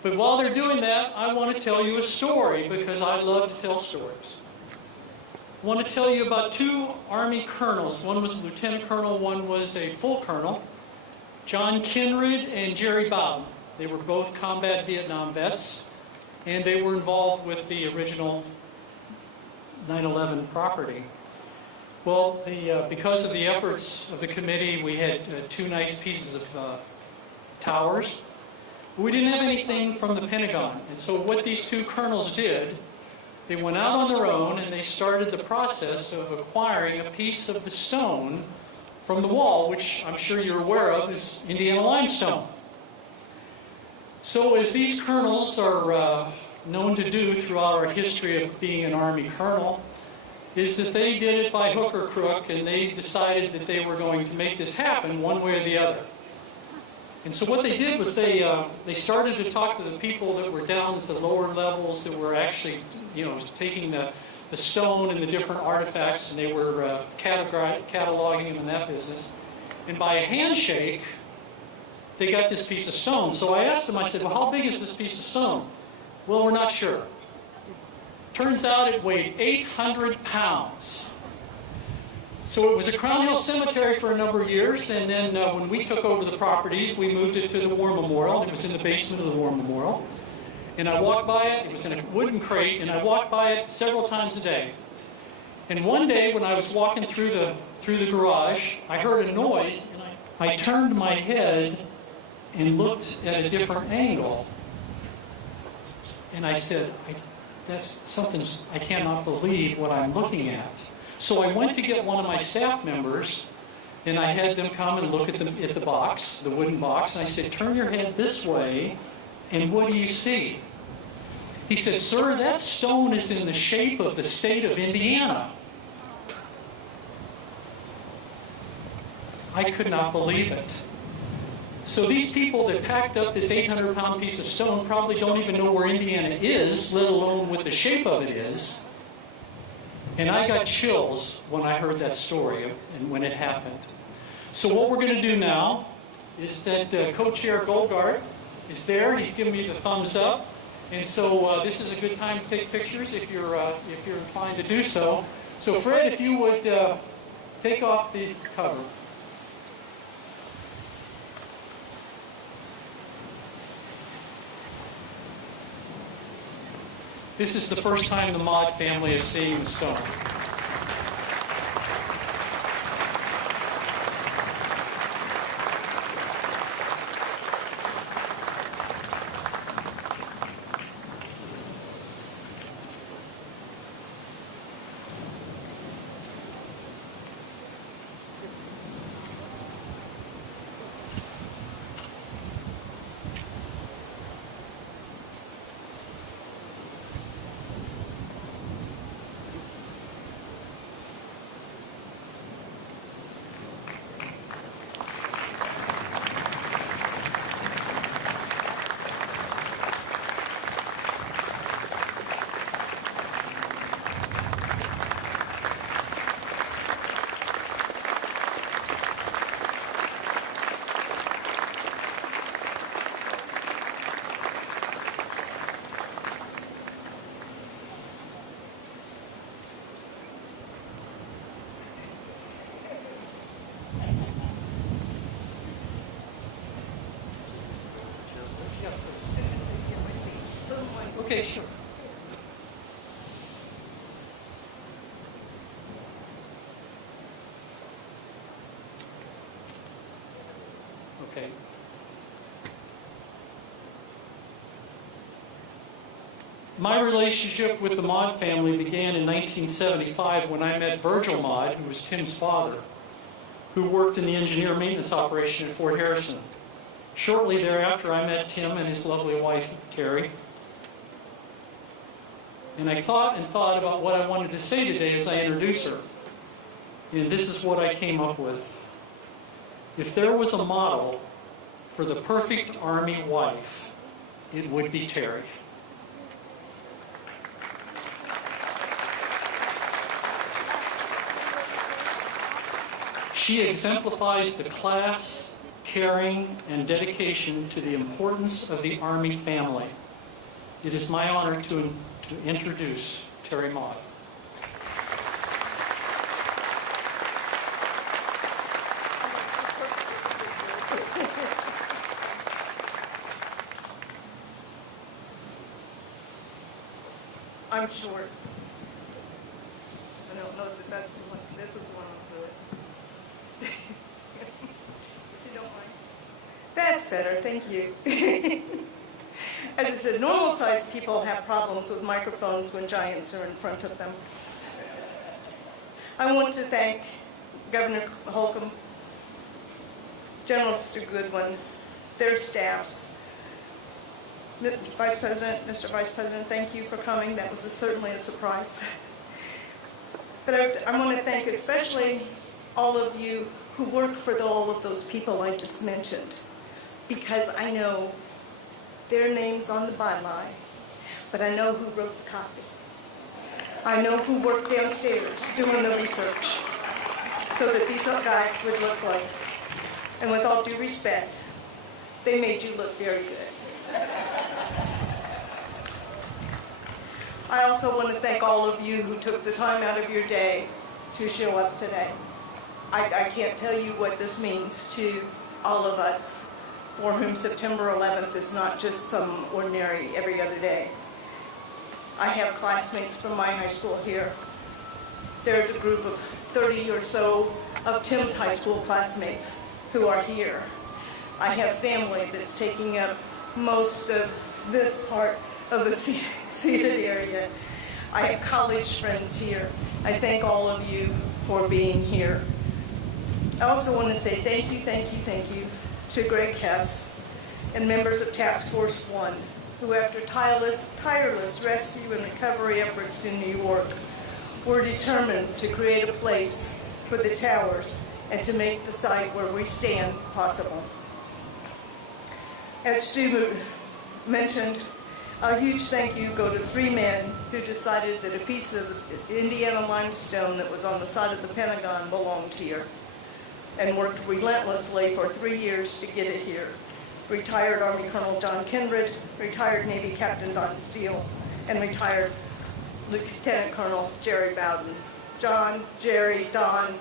But while they're doing that, I want to tell you a story because I love to tell stories. I want to tell you about two Army colonels. One was a lieutenant colonel, one was a full colonel. John Kinrod and Jerry Bowden. They were both combat Vietnam vets, and they were involved with the original 9/11 property. Well, because of the efforts of the committee, we had two nice pieces of towers. We didn't have anything from the Pentagon. And so what these two colonels did, they went out on their own and they started the process of acquiring a piece of the stone from the wall, which I'm sure you're aware of is Indiana limestone. So as these colonels are known to do throughout our history of being an Army colonel, is that they did it by hook or crook, and they decided that they were going to make this happen one way or the other. And so what they did was they started to talk to the people that were down at the lower levels that were actually, taking the stone and the different artifacts, and they were cataloging them in that business. And by a handshake, they got this piece of stone. So I asked them, I said, well, how big is this piece of stone? Well, we're not sure. Turns out it weighed 800 pounds. So it was a Crown Hill Cemetery for a number of years, and then when we took over the properties, we moved it to the War Memorial. It was in the basement of the War Memorial. And I walked by it. It was in a wooden crate, and I walked by it several times a day. And one day when I was walking through the garage, I heard a noise, and I turned my head and looked at a different angle. And I said, that's something, I cannot believe what I'm looking at. So I went to get one of my staff members, and I had them come and look at the box, the wooden box, and I said, turn your head this way, and what do you see? He said, sir, that stone is in the shape of the state of Indiana. I could not believe it. So these people that packed up this 800-pound piece of stone probably don't even know where Indiana is, let alone what the shape of it is. And I got chills when I heard that story and when it happened. So what we're going to do now is that Co-Chair Goldgart is there. He's giving me the thumbs up. And so this is a good time to take pictures if you're inclined to do so. So Fred, if you would take off the cover. This is the first time the Maude family is seeing the stone. Okay, sure. Okay. My relationship with the Maude family began in 1975 when I met Virgil Maude, who was Tim's father, who worked in the engineer maintenance operation at Fort Harrison. Shortly thereafter, I met Tim and his lovely wife, Terry. And I thought about what I wanted to say today as I introduce her. And this is what I came up with. If there was a model for the perfect Army wife, it would be Terry. She exemplifies the class, caring, and dedication to the importance of the Army family. It is my honor to introduce Terry Maude. I'm short. I don't know that that's the one. This is the one I'm good. If you don't mind. That's better, thank you. As I said, normal-sized people have problems with microphones when giants are in front of them. I want to thank Governor Holcomb, General Mr. Goodwin, their staffs. Vice President, Mr. Vice President, thank you for coming. That was certainly a surprise. But I want to thank especially all of you who work for all of those people I just mentioned, because I know their names on the byline, but I know who wrote the copy. I know who worked downstairs doing the research so that these guys would look like, and with all due respect, they made you look very good. I also want to thank all of you who took the time out of your day to show up today. I can't tell you what this means to all of us for whom September 11th is not just some ordinary every other day. I have classmates from my high school here. There's a group of 30 or so of Tim's high school classmates who are here. I have family that's taking up most of this part of the seated area. I have college friends here. I thank all of you for being here. I also want to say thank you to Greg Hess and members of Task Force 1, who after tireless rescue and recovery efforts in New York, were determined to create a place for the towers and to make the site where we stand possible. As Stu mentioned, a huge thank you go to 3 men who decided that a piece of Indiana limestone that was on the side of the Pentagon belonged here, and worked relentlessly for 3 years to get it here. Retired Army Colonel John Kindred, retired Navy Captain Don Steele, and retired Lieutenant Colonel Jerry Bowden. John, Jerry, Don,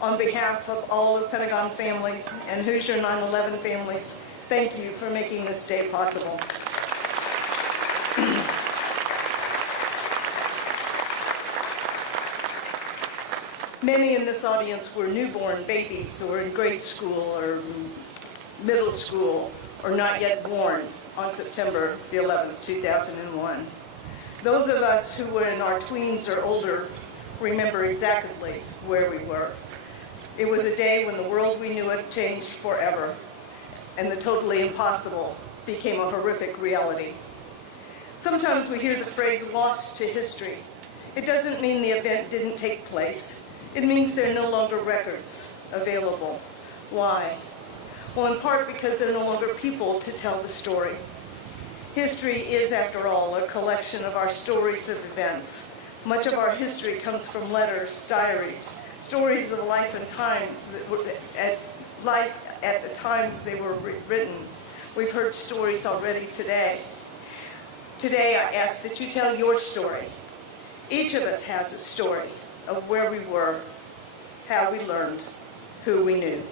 on behalf of all of Pentagon families and Hoosier 9/11 families, thank you for making this day possible. Many in this audience were newborn babies or in grade school or middle school or not yet born on September the 11th, 2001. Those of us who were in our tweens or older remember exactly where we were. It was a day when the world we knew it changed forever, and the totally impossible became a horrific reality. Sometimes we hear the phrase lost to history. It doesn't mean the event didn't take place. It means there are no longer records available. Why? Well, in part because there are no longer people to tell the story. History is, after all, a collection of our stories of events. Much of our history comes from letters, diaries, stories of life and times that were at the times they were written. We've heard stories already today. Today, I ask that you tell your story. Each of us has a story of where we were, how we learned, who we knew.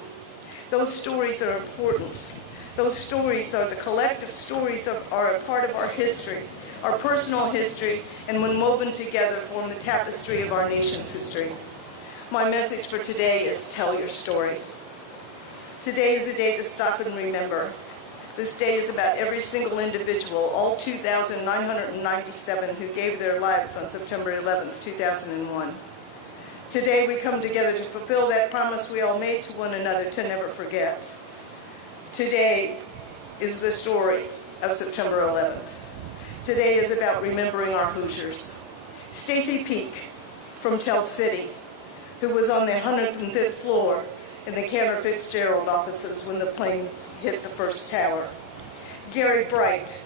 Those stories are important. Those stories are the collective stories are a part of our history, our personal history, and when woven together form the tapestry of our nation's history. My message for today is tell your story. Today is a day to stop and remember. This day is about every single individual, all 2,997 who gave their lives on September 11th, 2001. Today we come together to fulfill that promise we all made to one another to never forget. Today is the story of September 11th. Today is about remembering our Hoosiers. Stacy Peak from Tell City, who was on the 105th floor in the Cantor Fitzgerald offices when the plane hit the first tower. Gary Bright,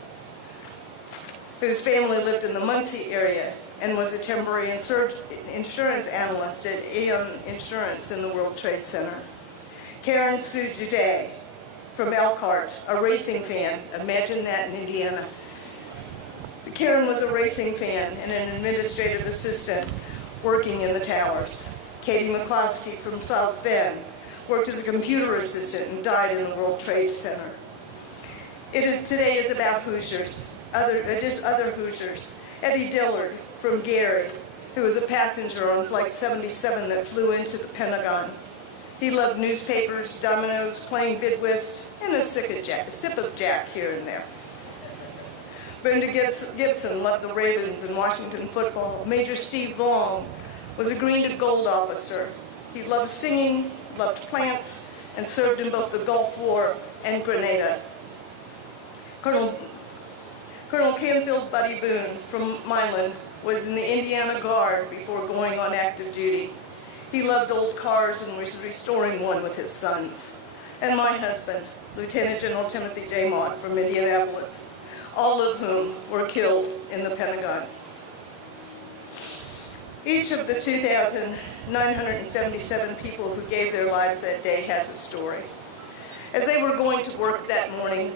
whose family lived in the Muncie area and was a temporary insurance analyst at Aon Insurance in the World Trade Center. Karen Sue Juday from Elkhart, a racing fan. Imagine that in Indiana. Karen was a racing fan and an administrative assistant working in the towers. Katie McCloskey from South Bend worked as a computer assistant and died in the World Trade Center. Today is about Hoosiers, other Hoosiers. Eddie Dillard from Gary, who was a passenger on Flight 77 that flew into the Pentagon. He loved newspapers, dominoes, playing bid whist, and a sip of Jack here and there. Brenda Gibson loved the Ravens and Washington football. Major Steve Long was a green to gold officer. He loved singing, loved plants, and served in both the Gulf War and Grenada. Colonel Canfield Buddy Boone from Milan was in the Indiana Guard before going on active duty. He loved old cars and was restoring one with his sons. And my husband, Lieutenant General Timothy J. Maude from Indianapolis, all of whom were killed in the Pentagon. Each of the 2,977 people who gave their lives that day has a story. As they were going to work that morning,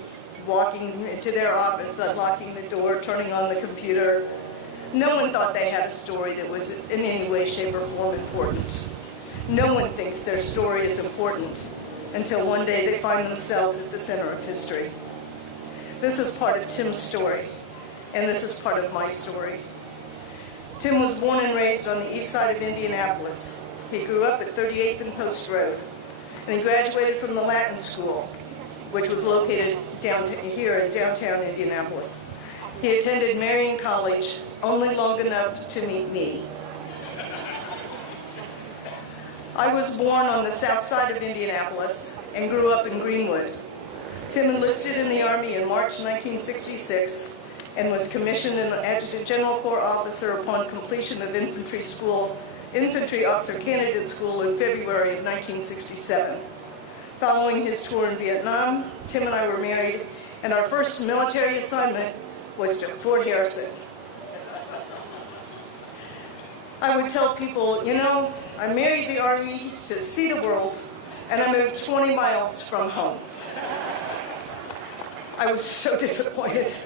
walking into their office, unlocking the door, turning on the computer, no one thought they had a story that was in any way, shape, or form important. No one thinks their story is important until one day they find themselves at the center of history. This is part of Tim's story, and this is part of my story. Tim was born and raised on the east side of Indianapolis. He grew up at 38th and Post Road, and he graduated from the Latin School, which was located here in downtown Indianapolis. He attended Marion College only long enough to meet me. I was born on the south side of Indianapolis and grew up in Greenwood. Tim enlisted in the Army in March 1966 and was commissioned an Adjutant General Corps officer upon completion of Infantry Officer Candidate School in February of 1967. Following his tour in Vietnam, Tim and I were married, and our first military assignment was to Fort Harrison. I would tell people, I married the Army to see the world, and I moved 20 miles from home. I was so disappointed.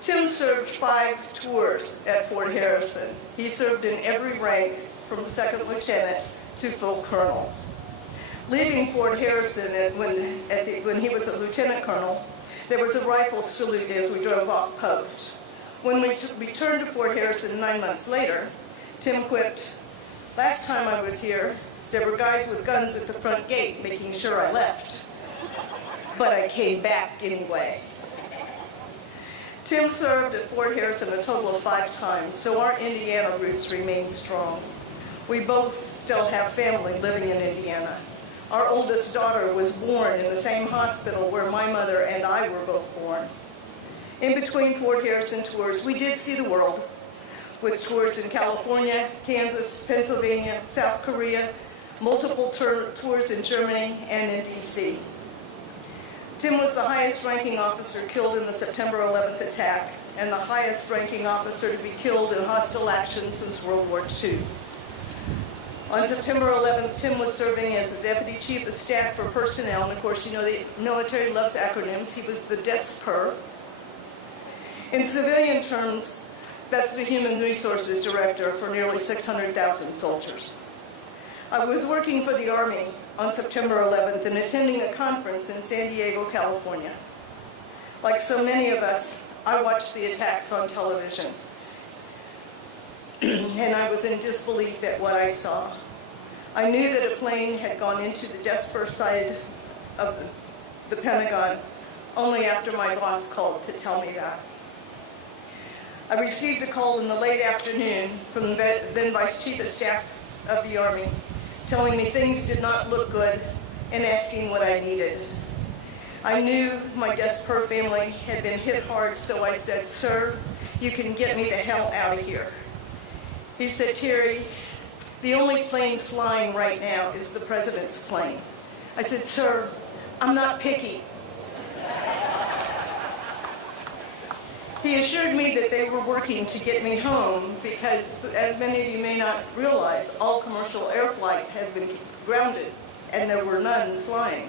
Tim served 5 tours at Fort Harrison. He served in every rank from second lieutenant to full colonel. Leaving Fort Harrison when he was a lieutenant colonel, there was a rifle salute as we drove off post. When we returned to Fort Harrison 9 months later, Tim quipped, "Last time I was here, there were guys with guns at the front gate making sure I left. But I came back anyway." Tim served at Fort Harrison a total of 5 times, so our Indiana roots remain strong. We both still have family living in Indiana. Our oldest daughter was born in the same hospital where my mother and I were both born. In between Fort Harrison tours, we did see the world, with tours in California, Kansas, Pennsylvania, South Korea, multiple tours in Germany, and in D.C. Tim was the highest-ranking officer killed in the September 11th attack, and the highest-ranking officer to be killed in hostile action since World War II. On September 11th, Tim was serving as the Deputy Chief of Staff for Personnel, and of course, the military loves acronyms. He was the DESPER. In civilian terms, that's the Human Resources Director for nearly 600,000 soldiers. I was working for the Army on September 11th and attending a conference in San Diego, California. Like so many of us, I watched the attacks on television. And I was in disbelief at what I saw. I knew that a plane had gone into the Desper side of the Pentagon only after my boss called to tell me that. I received a call in the late afternoon from the then Vice Chief of Staff of the Army, telling me things did not look good and asking what I needed. I knew my Desper family had been hit hard, so I said, "Sir, you can get me the hell out of here." He said, "Terry, the only plane flying right now is the President's plane." I said, "Sir, I'm not picky." He assured me that they were working to get me home because, as many of you may not realize, all commercial air flights have been grounded and there were none flying.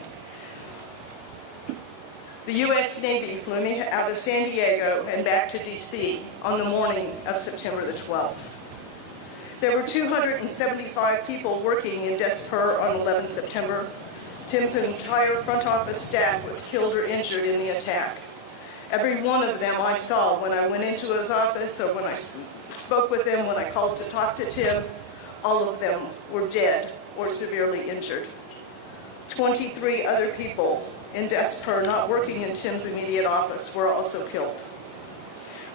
The U.S. Navy flew me out of San Diego and back to D.C. on the morning of September the 12th. There were 275 people working in Des Peres on 11 September. Tim's entire front office staff was killed or injured in the attack. Every one of them I saw when I went into his office or when I spoke with him, when I called to talk to Tim, all of them were dead or severely injured. 23 other people in Des Peres not working in Tim's immediate office were also killed.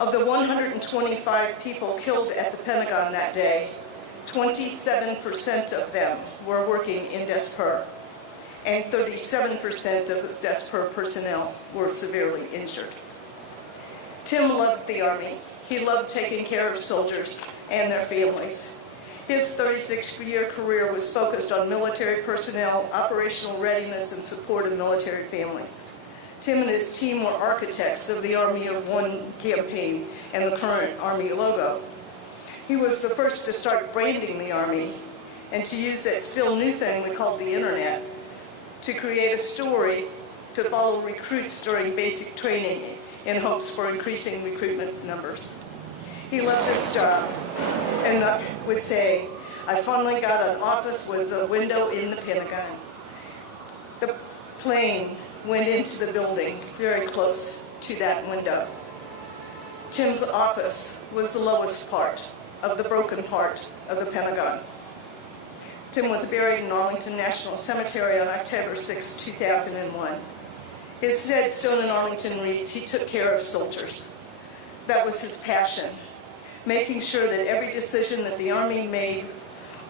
Of the 125 people killed at the Pentagon that day, 27% of them were working in Des Peres, and 37% of the Des Peres personnel were severely injured. Tim loved the Army. He loved taking care of soldiers and their families. His 36-year career was focused on military personnel, operational readiness, and support of military families. Tim and his team were architects of the Army of One campaign and the current Army logo. He was the first to start branding the Army and to use that still new thing we called the internet to create a story to follow recruits during basic training in hopes for increasing recruitment numbers. He loved his job and would say, "I finally got an office with a window in the Pentagon." The plane went into the building very close to that window. Tim's office was the lowest part of the broken part of the Pentagon. Tim was buried in Arlington National Cemetery on October 6, 2001. His headstone in Arlington reads, "He took care of soldiers." That was his passion, making sure that every decision that the Army made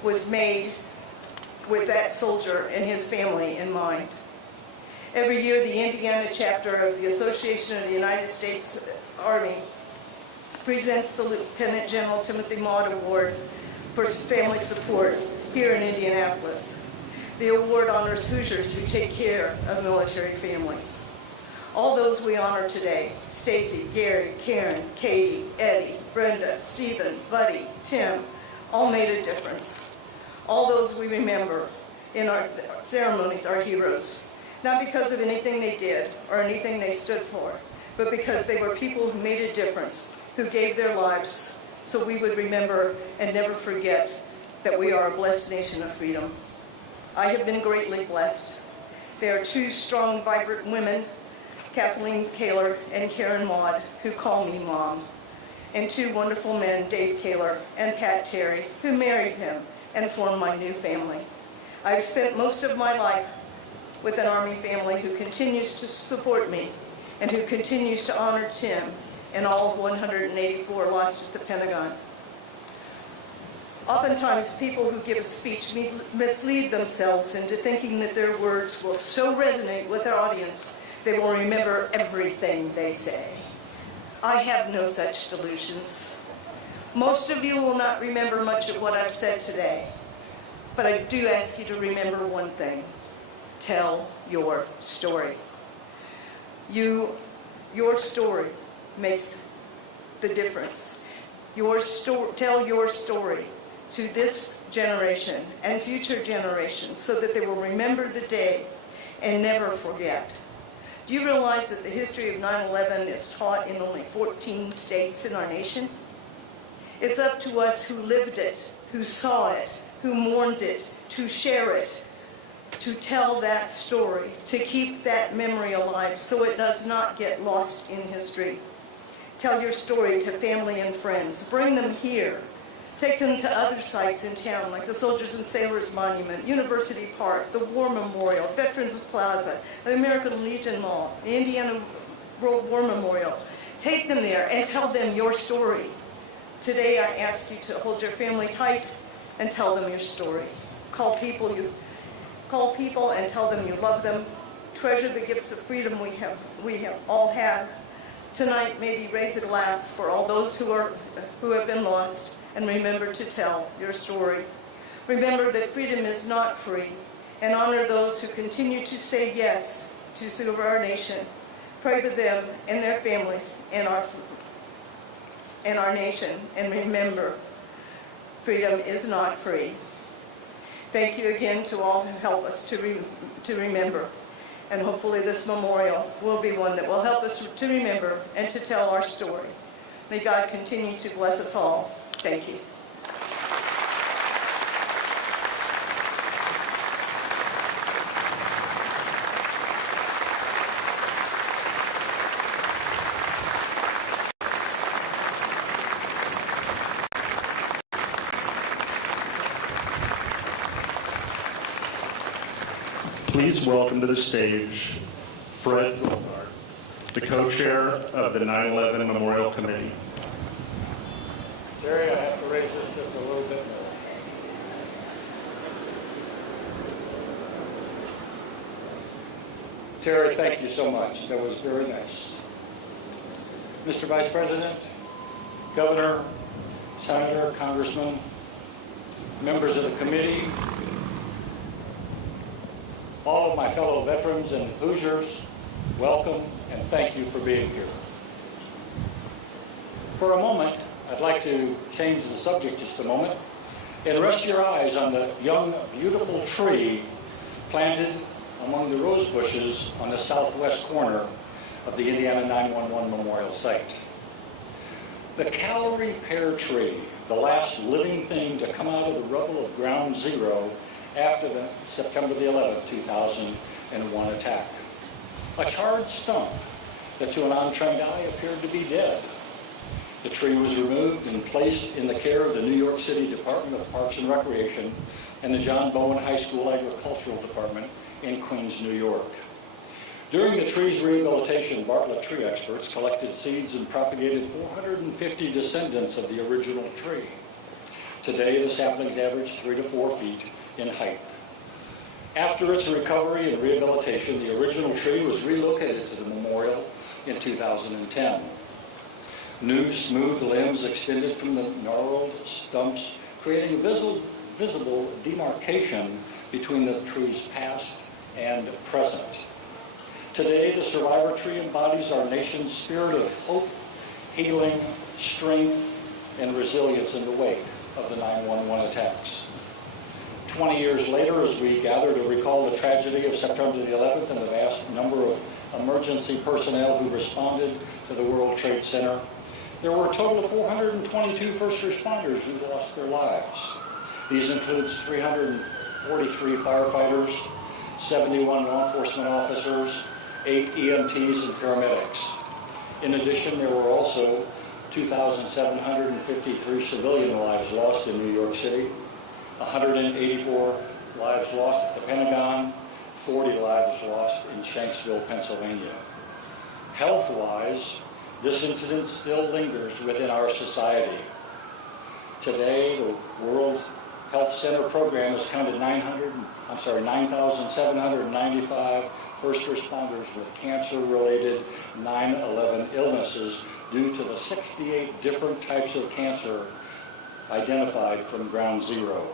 was made with that soldier and his family in mind. Every year, the Indiana chapter of the Association of the United States Army presents the Lieutenant General Timothy Maude Award for family support here in Indianapolis. The award honors Hoosiers who take care of military families. All those we honor today, Stacy, Gary, Karen, Katie, Eddie, Brenda, Stephen, Buddy, Tim, all made a difference. All those we remember in our ceremonies are heroes, not because of anything they did or anything they stood for, but because they were people who made a difference, who gave their lives so we would remember and never forget that we are a blessed nation of freedom. I have been greatly blessed. There are two strong, vibrant women, Kathleen Kaler and Karen Maude, who call me Mom, and two wonderful men, Dave Kaler and Pat Terry, who married him and formed my new family. I've spent most of my life with an Army family who continues to support me and who continues to honor Tim and all 184 lost at the Pentagon. Oftentimes, people who give a speech mislead themselves into thinking that their words will so resonate with their audience they will remember everything they say. I have no such delusions. Most of you will not remember much of what I've said today, but I do ask you to remember one thing. Tell your story. Your story makes the difference. Tell your story to this generation and future generations so that they will remember the day and never forget. Do you realize that the history of 9/11 is taught in only 14 states in our nation? It's up to us who lived it, who saw it, who mourned it, to share it, to tell that story, to keep that memory alive so it does not get lost in history. Tell your story to family and friends. Bring them here. Take them to other sites in town, like the Soldiers and Sailors Monument, University Park, the War Memorial, Veterans Plaza, the American Legion Mall, the Indiana World War Memorial. Take them there and tell them your story. Today, I ask you to hold your family tight and tell them your story. Call people and tell them you love them. Treasure the gifts of freedom we have all had. Tonight, maybe raise a glass for all those who have been lost, and remember to tell your story. Remember that freedom is not free, and honor those who continue to say yes to serve our nation. Pray for them and their families and and our nation, and remember, freedom is not free. Thank you again to all who help us to remember. And hopefully this memorial will be one that will help us to remember and to tell our story. May God continue to bless us all. Thank you. Please welcome to the stage Fred Goldar, the co-chair of the 9/11 Memorial Committee. Terry, I have to raise this just a little bit more. Terry, thank you so much. That was very nice. Mr. Vice President, Governor, Senator, Congressman, members of the committee, all of my fellow veterans and Hoosiers, welcome and thank you for being here. For a moment, I'd like to change the subject just a moment and rest your eyes on the young, beautiful tree planted among the rose bushes on the southwest corner of the Indiana 9/11 Memorial Site. The Calvary pear tree, the last living thing to come out of the rubble of Ground Zero after the September the 11th, 2001 attack. A charred stump that to an untrained eye appeared to be dead. The tree was removed and placed in the care of the New York City Department of Parks and Recreation and the John Bowen High School Agricultural Department in Queens, New York. During the tree's rehabilitation, Bartlett tree experts collected seeds and propagated 450 descendants of the original tree. Today, the saplings average 3 to 4 feet in height. After its recovery and rehabilitation, the original tree was relocated to the memorial in 2010. New smooth limbs extended from the gnarled stumps, creating visible demarcation between the tree's past and present. Today, the survivor tree embodies our nation's spirit of hope, healing, strength, and resilience in the wake of the 9/11 attacks. 20 years later, as we gather to recall the tragedy of September the 11th and the vast number of emergency personnel who responded to the World Trade Center, there were a total of 422 first responders who lost their lives. These include 343 firefighters, 71 law enforcement officers, 8 EMTs and paramedics. In addition, there were also 2,753 civilian lives lost in New York City, 184 lives lost at the Pentagon, 40 lives lost in Shanksville, Pennsylvania. Health-wise, this incident still lingers within our society. Today, the World Health Center program has counted 9,795 first responders with cancer-related 9/11 illnesses due to the 68 different types of cancer identified from Ground Zero.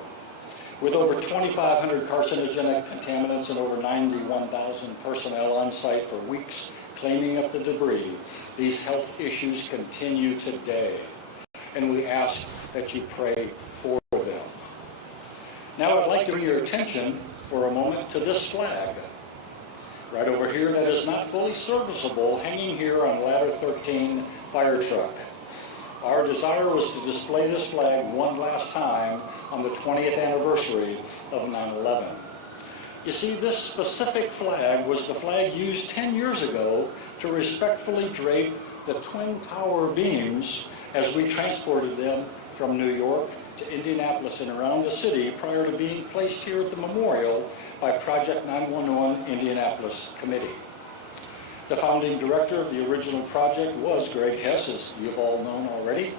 With over 2,500 carcinogenic contaminants and over 91,000 personnel on site for weeks cleaning up the debris, these health issues continue today, and we ask that you pray for them. Now I'd like to bring your attention for a moment to this flag, right over here, that is not fully serviceable, hanging here on Ladder 13 fire truck. Our desire was to display this flag one last time on the 20th anniversary of 9/11. You see, this specific flag was the flag used 10 years ago to respectfully drape the twin tower beams as we transported them from New York to Indianapolis and around the city prior to being placed here at the memorial by Project 911 Indianapolis Committee. The founding director of the original project was Greg Hess, as you've all known already,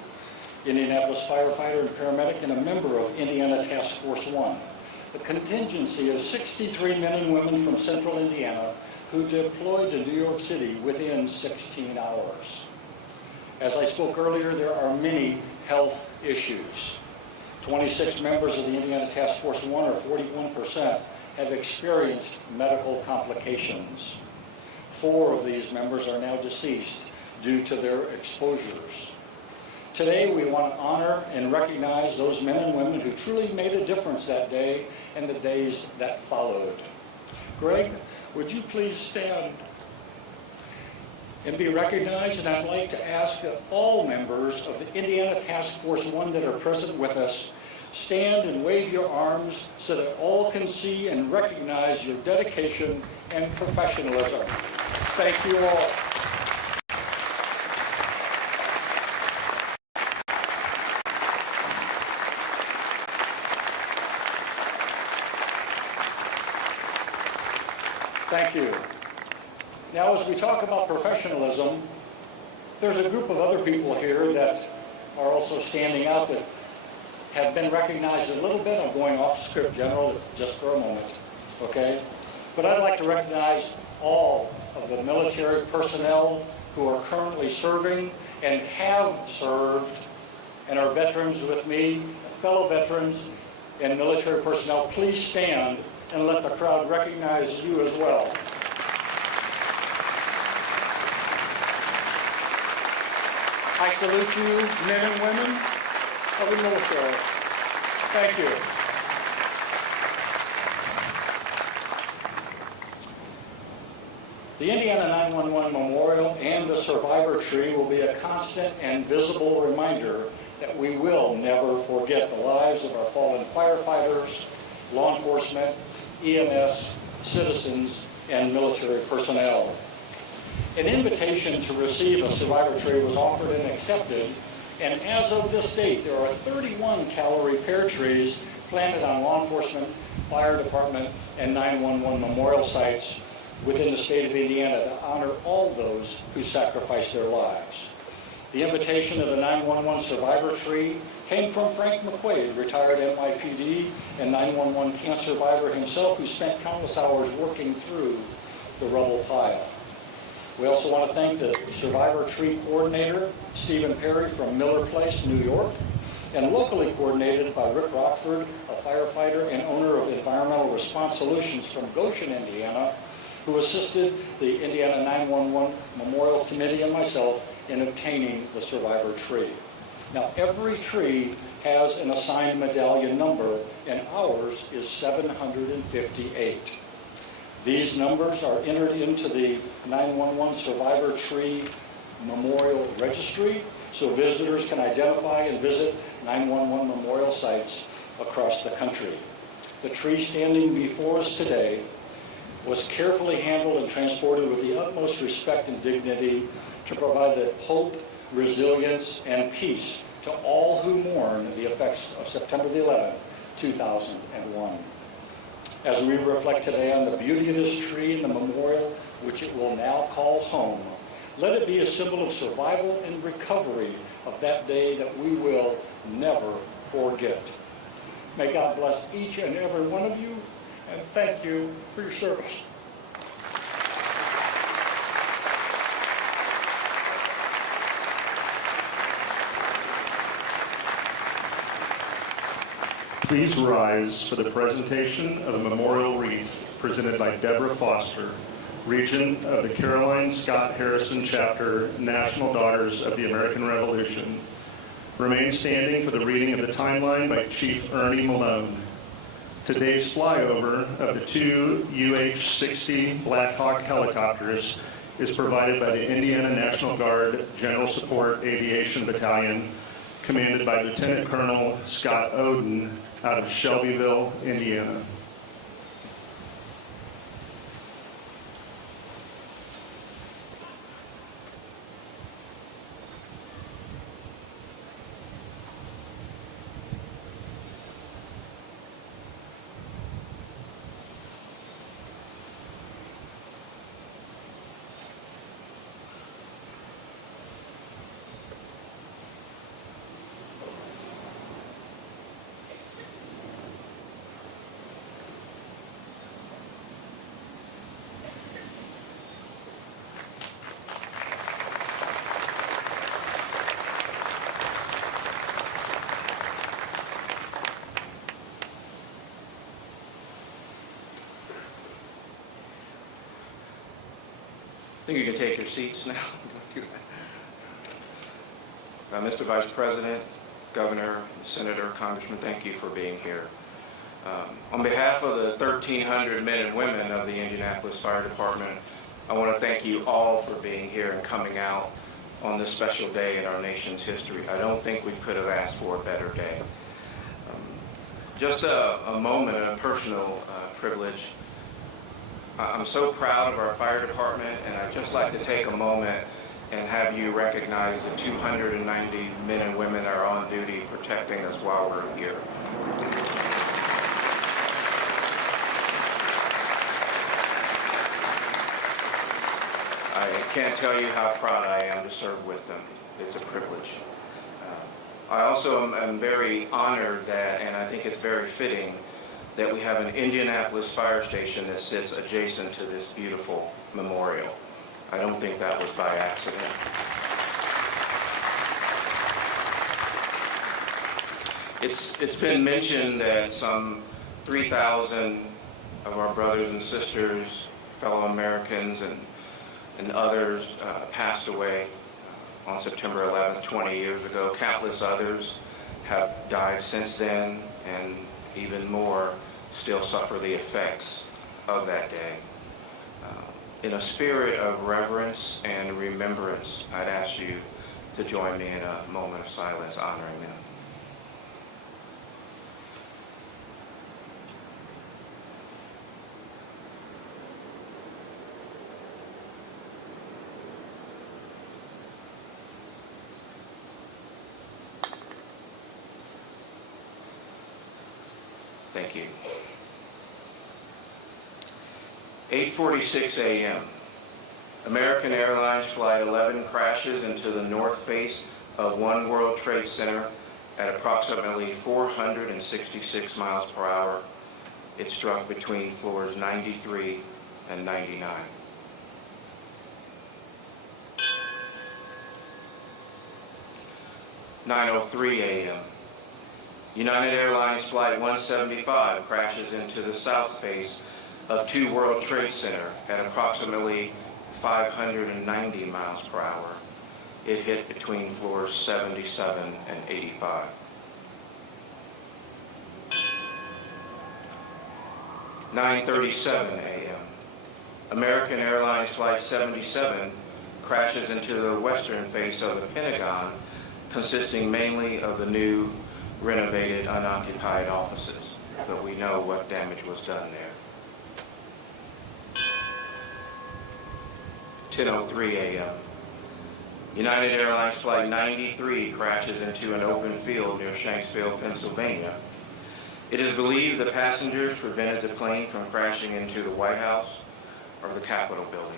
Indianapolis firefighter and paramedic, and a member of Indiana Task Force 1, a contingency of 63 men and women from central Indiana who deployed to New York City within 16 hours. As I spoke earlier, there are many health issues. 26 members of the Indiana Task Force 1, or 41%, have experienced medical complications. 4 of these members are now deceased due to their exposures. Today, we want to honor and recognize those men and women who truly made a difference that day and the days that followed. Greg, would you please stand and be recognized? And I'd like to ask that all members of the Indiana Task Force 1 that are present with us stand and wave your arms so that all can see and recognize your dedication and professionalism. Thank you all. Thank you. Now, as we talk about professionalism, there's a group of other people here that are also standing out that have been recognized a little bit. I'm going off script, General, just for a moment, okay? But I'd like to recognize all of the military personnel who are currently serving and have served and are veterans with me, fellow veterans and military personnel. Please stand and let the crowd recognize you as well. I salute you, men and women of the military. Thank you. The Indiana 911 Memorial and the Survivor Tree will be a constant and visible reminder that we will never forget the lives of our fallen firefighters, law enforcement, EMS, citizens, and military personnel. An invitation to receive a survivor tree was offered and accepted, and as of this date, there are 31 calorie pear trees planted on law enforcement, fire department, and 911 memorial sites within the state of Indiana to honor all those who sacrificed their lives. The invitation of the 911 survivor tree came from Frank McQuaid, retired NYPD and 911 cancer survivor himself, who spent countless hours working through the rubble pile. We also want to thank the Survivor Tree Coordinator, Stephen Perry from Miller Place, New York, and locally coordinated by Rick Rockford, a firefighter and owner of Environmental Response Solutions from Goshen, Indiana, who assisted the Indiana 911 Memorial Committee and myself in obtaining the survivor tree. Now, every tree has an assigned medallion number, and ours is 758. These numbers are entered into the 911 Survivor Tree Memorial Registry, so visitors can identify and visit 911 memorial sites across the country. The tree standing before us today was carefully handled and transported with the utmost respect and dignity to provide the hope, resilience, and peace to all who mourn the effects of September the 11th, 2001. As we reflect today on the beauty of this tree and the memorial, which it will now call home, let it be a symbol of survival and recovery of that day that we will never forget. May God bless each and every one of you, and thank you for your service. Please rise for the presentation of a memorial wreath presented by Deborah Foster, Regent of the Caroline Scott Harrison Chapter, National Daughters of the American Revolution. Remain standing for the reading of the timeline by Chief Ernie Malone. Today's flyover of the two UH-60 Black Hawk helicopters is provided by the Indiana National Guard General Support Aviation Battalion, commanded by Lieutenant Colonel Scott Oden out of Shelbyville, Indiana. I think you can take your seats now. Mr. Vice President, Governor, Senator, Congressman, thank you for being here. On behalf of the 1,300 men and women of the Indianapolis Fire Department, I want to thank you all for being here and coming out on this special day in our nation's history. I don't think we could have asked for a better day. Just a moment of personal privilege. I'm so proud of our fire department, and I'd just like to take a moment and have you recognize the 290 men and women that are on duty protecting us while we're here. I can't tell you how proud I am to serve with them. It's a privilege. I also am very honored that, and I think it's very fitting, that we have an Indianapolis fire station that sits adjacent to this beautiful memorial. I don't think that was by accident. It's been mentioned that some 3,000 of our brothers and sisters, fellow Americans, and others passed away on September 11th, 20 years ago. Countless others have died since then, and even more still suffer the effects of that day. In a spirit of reverence and remembrance, I'd ask you to join me in a moment of silence honoring them. Thank you. 8:46 a.m. American Airlines Flight 11 crashes into the north face of One World Trade Center at approximately 466 miles per hour. It struck between floors 93 and 99. (9:03 a.m.) United Airlines Flight 175 crashes into the south face of Two World Trade Center at approximately 590 miles per hour. It hit between floors 77 and 85. (9:37 a.m.) American Airlines Flight 77 crashes into the western face of the Pentagon, consisting mainly of the new renovated unoccupied offices, but we know what damage was done there. 10:03 a.m. United Airlines Flight 93 crashes into an open field near Shanksville, Pennsylvania. It is believed the passengers prevented the plane from crashing into the White House or the Capitol building.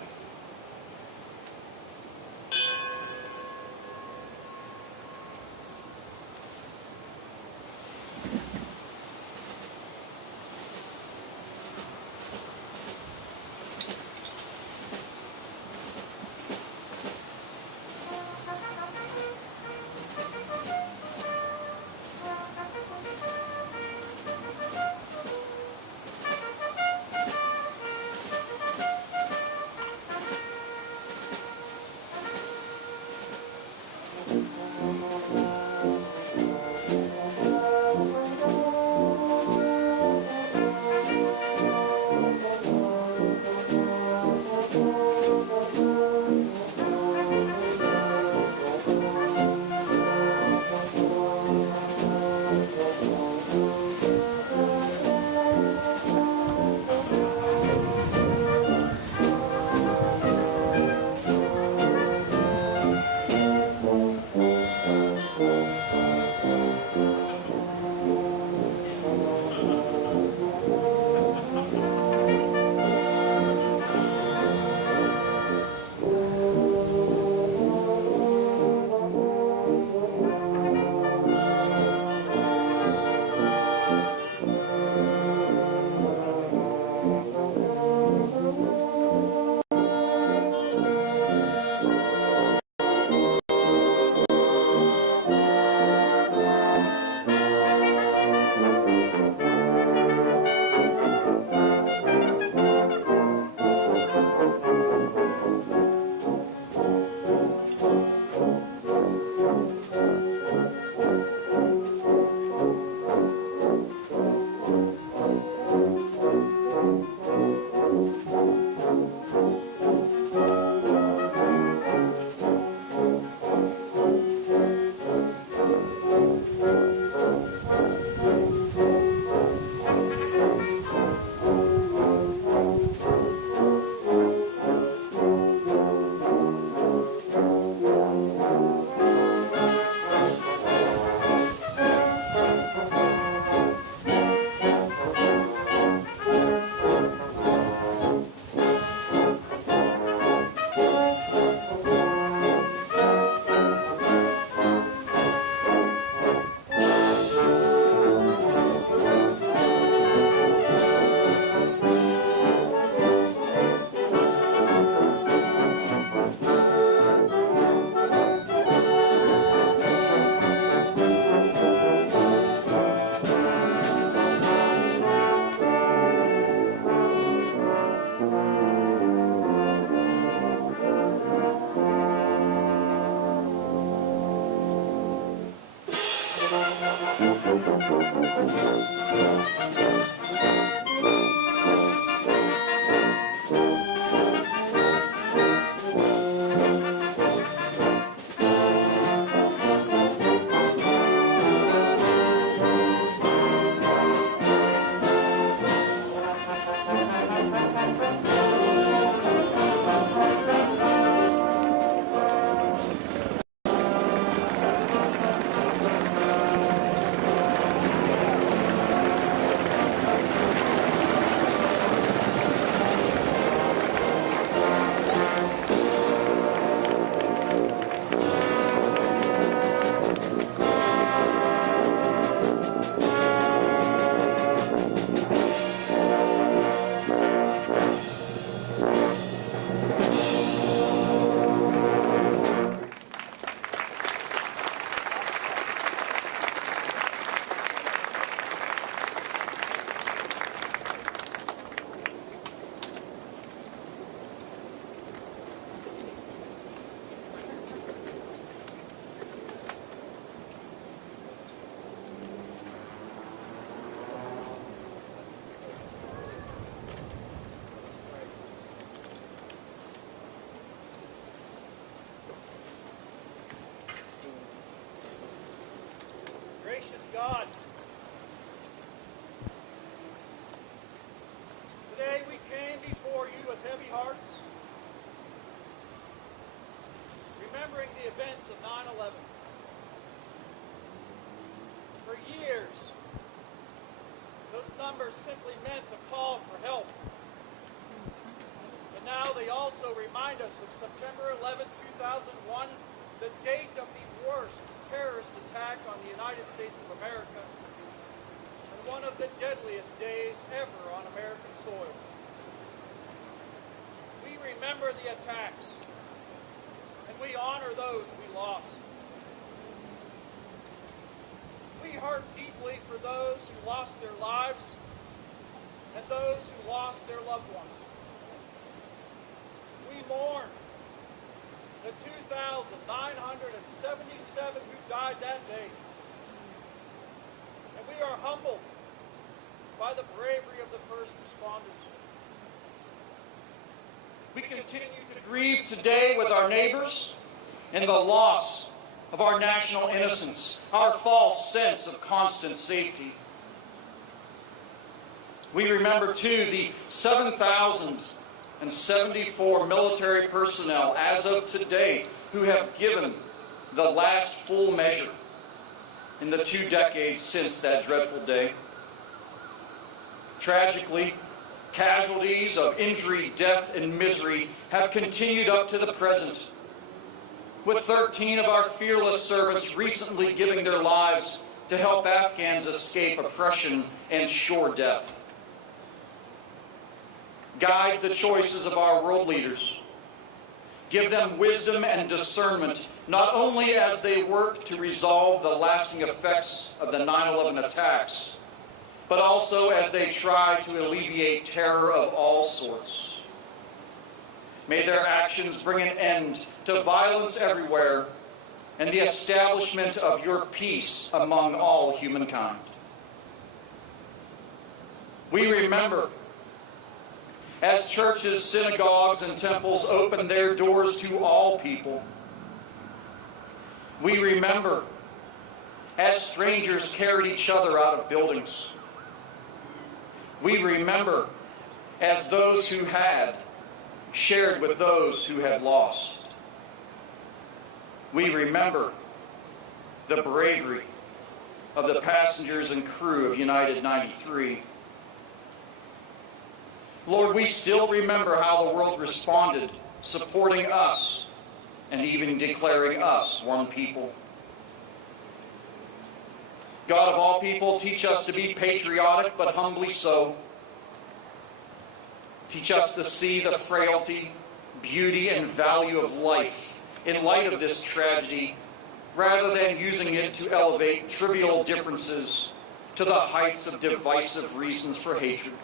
Gracious God, today we came before you with heavy hearts, remembering the events of 9/11. For years, those numbers simply meant a call for help. But now they also remind us of September 11, 2001, the date of the worst terrorist attack on the United States of America, and one of the deadliest days ever on American soil. We remember the attacks, and we honor those we lost. We hurt deeply for those who lost their lives and those who lost their loved ones. We mourn the 2,977 who died that day. And we are humbled by the bravery of the first responders. We continue to grieve today with our neighbors and the loss of our national innocence, our false sense of constant safety. We remember, too, the 7,074 military personnel as of today who have given the last full measure in the 2 decades since that dreadful day. Tragically, casualties of injury, death, and misery have continued up to the present, with 13 of our fearless servants recently giving their lives to help Afghans escape oppression and sure death. Guide the choices of our world leaders. Give them wisdom and discernment, not only as they work to resolve the lasting effects of the 9/11 attacks, but also as they try to alleviate terror of all sorts. May their actions bring an end to violence everywhere and the establishment of your peace among all humankind. We remember, as churches, synagogues, and temples open their doors to all people. We remember as strangers carried each other out of buildings. We remember as those who had shared with those who had lost. We remember the bravery of the passengers and crew of United 93. Lord, we still remember how the world responded, supporting us and even declaring us one people. God of all people, teach us to be patriotic, but humbly so. Teach us to see the frailty, beauty, and value of life in light of this tragedy, rather than using it to elevate trivial differences to the heights of divisive reasons for hatred.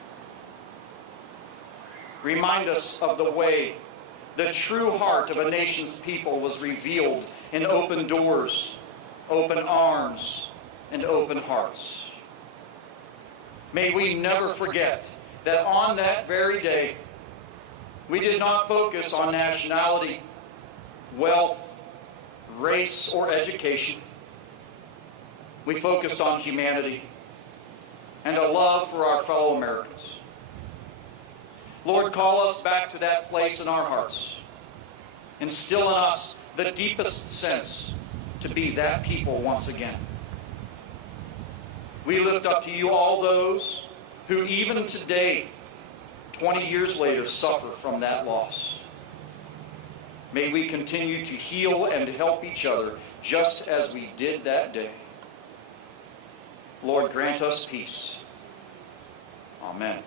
Remind us of the way the true heart of a nation's people was revealed in open doors, open arms, and open hearts. May we never forget that on that very day, we did not focus on nationality, wealth, race, or education. We focused on humanity and a love for our fellow Americans. Lord, call us back to that place in our hearts. Instill in us the deepest sense to be that people once again. We lift up to you all those who even today, 20 years later, suffer from that loss. May we continue to heal and help each other just as we did that day. Lord, grant us peace. Amen.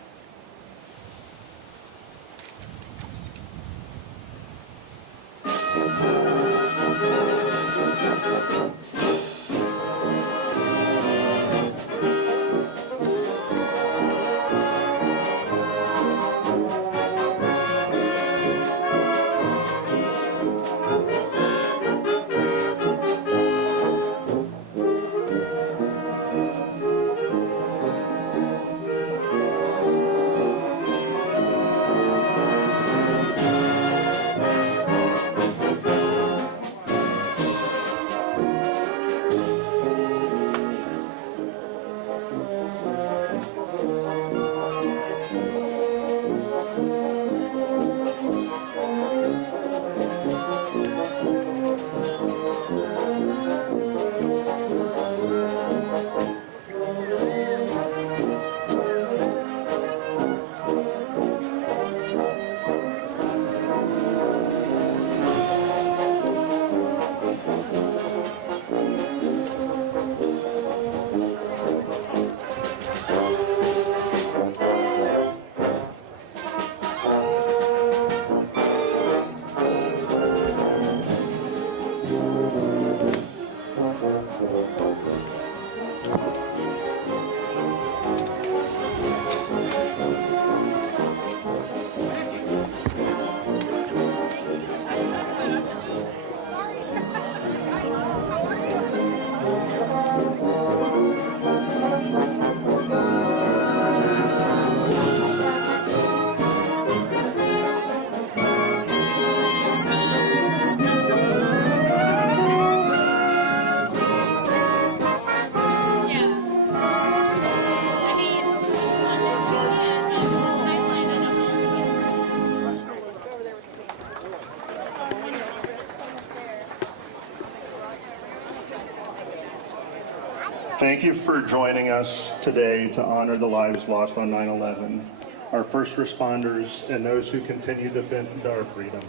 Thank you for joining us today to honor the lives lost on 9/11, our first responders, and those who continue to defend our freedom.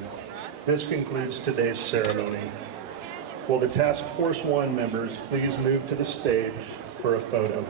This concludes today's ceremony. Will the Task Force 1 members please move to the stage for a photo?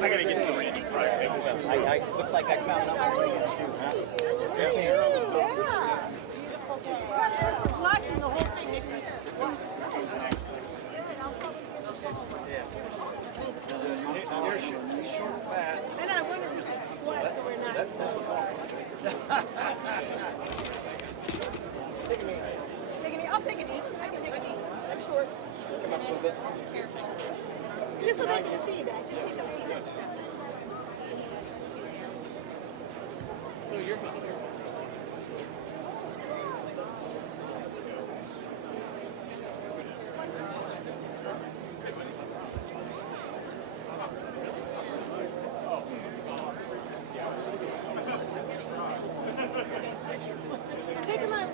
I gotta get to Randy Friday. Looks like I found out what we're gonna do, huh? Blocking the whole thing. They're short and fat. And I wonder if we should squat so we're not. Take a knee. I'll take a knee. I can take a knee. I'm short. Come up a little bit. Just so they can see that. Just so they can see that stuff.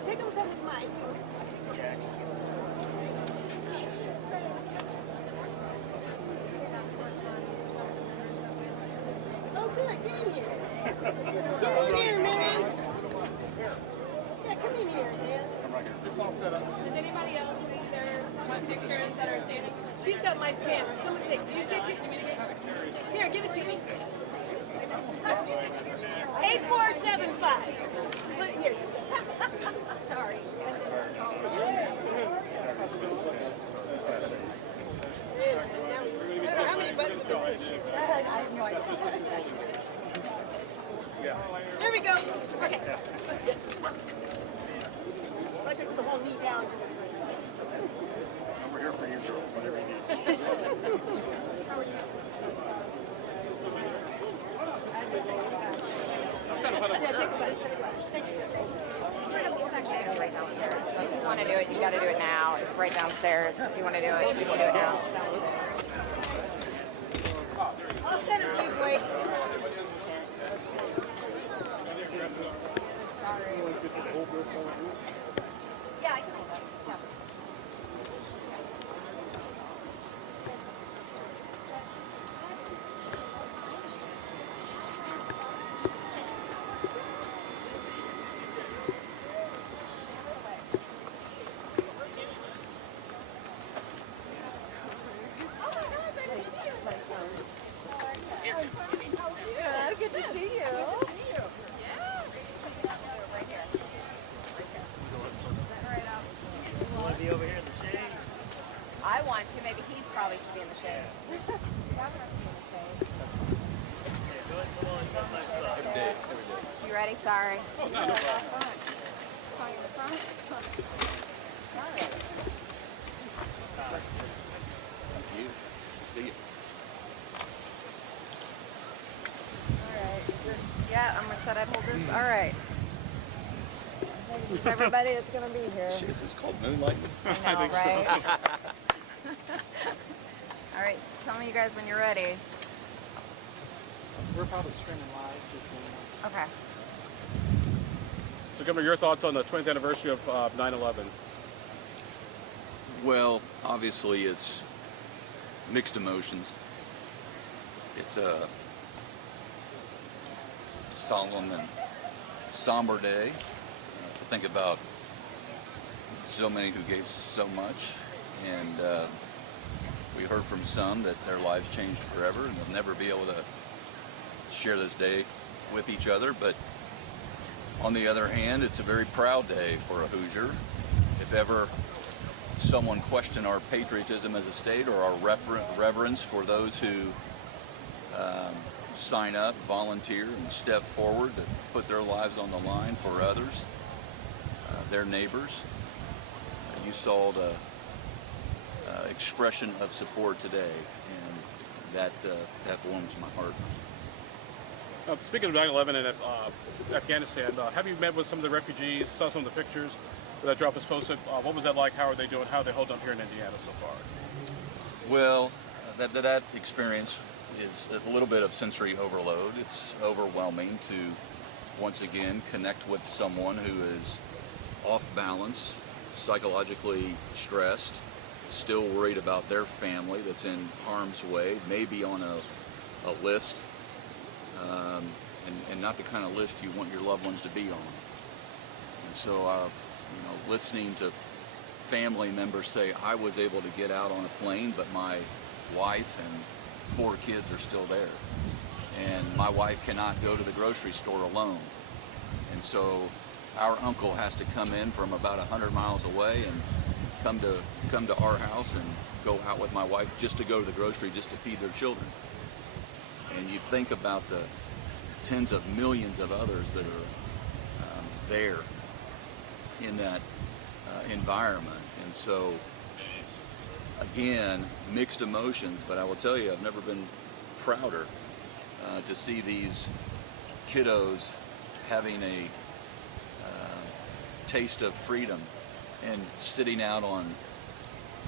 Take them some of mine too. Oh, good. Get in here. Get in here, man. Yeah, come in here, man. it's all set up. Does anybody else need their pictures that are standing? She's got my pen. Someone take it. Here, give it to me. 8475. Put it here. Sorry. How many buttons? I have no idea. There we go. Okay. I took the whole knee down. We're here for you, girl. Whatever you need. How are you? Yeah, take a bus. Thank you. It's actually going to be right downstairs. If you want to do it, you got to do it now. It's right downstairs. If you want to do it, you can do it now. I'll send it to you, Blake. Yeah, I can hold that. Yeah. Good. Good to see you. Want to be over here in the shade? I want to. Maybe he's probably should be in the shade. Yeah, I'm going to be in the shade. Yeah, go ahead, come on, come on. Every day. You ready? Sorry. Oh, no, no problem. Sorry, in the front. Sorry. Thank you. See you. All right. Yeah, I'm going to set up hold this. All right. This is everybody that's going to be here. Shit, is this called moonlighting? I know, right? All right. Tell me, you guys, when you're ready. We're probably streaming live, just so you know. Okay. So, Governor, your thoughts on the 20th anniversary of 9/11? Well, obviously it's mixed emotions. It's a solemn and somber day to think about so many who gave so much, and we heard from some that their lives changed forever and they'll never be able to share this day with each other. But on the other hand, it's a very proud day for a Hoosier. If ever someone questioned our patriotism as a state or our reverence for those who sign up, volunteer, and step forward to put their lives on the line for others, their neighbors, you saw the expression of support today, and that warms my heart. Speaking of 9/11 and Afghanistan, have you met with some of the refugees, saw some of the pictures that Drop was posted? What was that like? How are they doing? How are they holding up here in Indiana so far? Well, that experience is a little bit of sensory overload. It's overwhelming to once again connect with someone who is off balance, psychologically stressed, still worried about their family that's in harm's way, maybe on a list, and not the kind of list you want your loved ones to be on. And so, listening to family members say, I was able to get out on a plane, but my wife and 4 kids are still there. And my wife cannot go to the grocery store alone. And so our uncle has to come in from about 100 miles away and come to our house and go out with my wife just to go to the grocery just to feed their children. And you think about the tens of millions of others that are there in that environment. And so, again, mixed emotions, but I will tell you, I've never been prouder to see these kiddos having a taste of freedom and sitting out on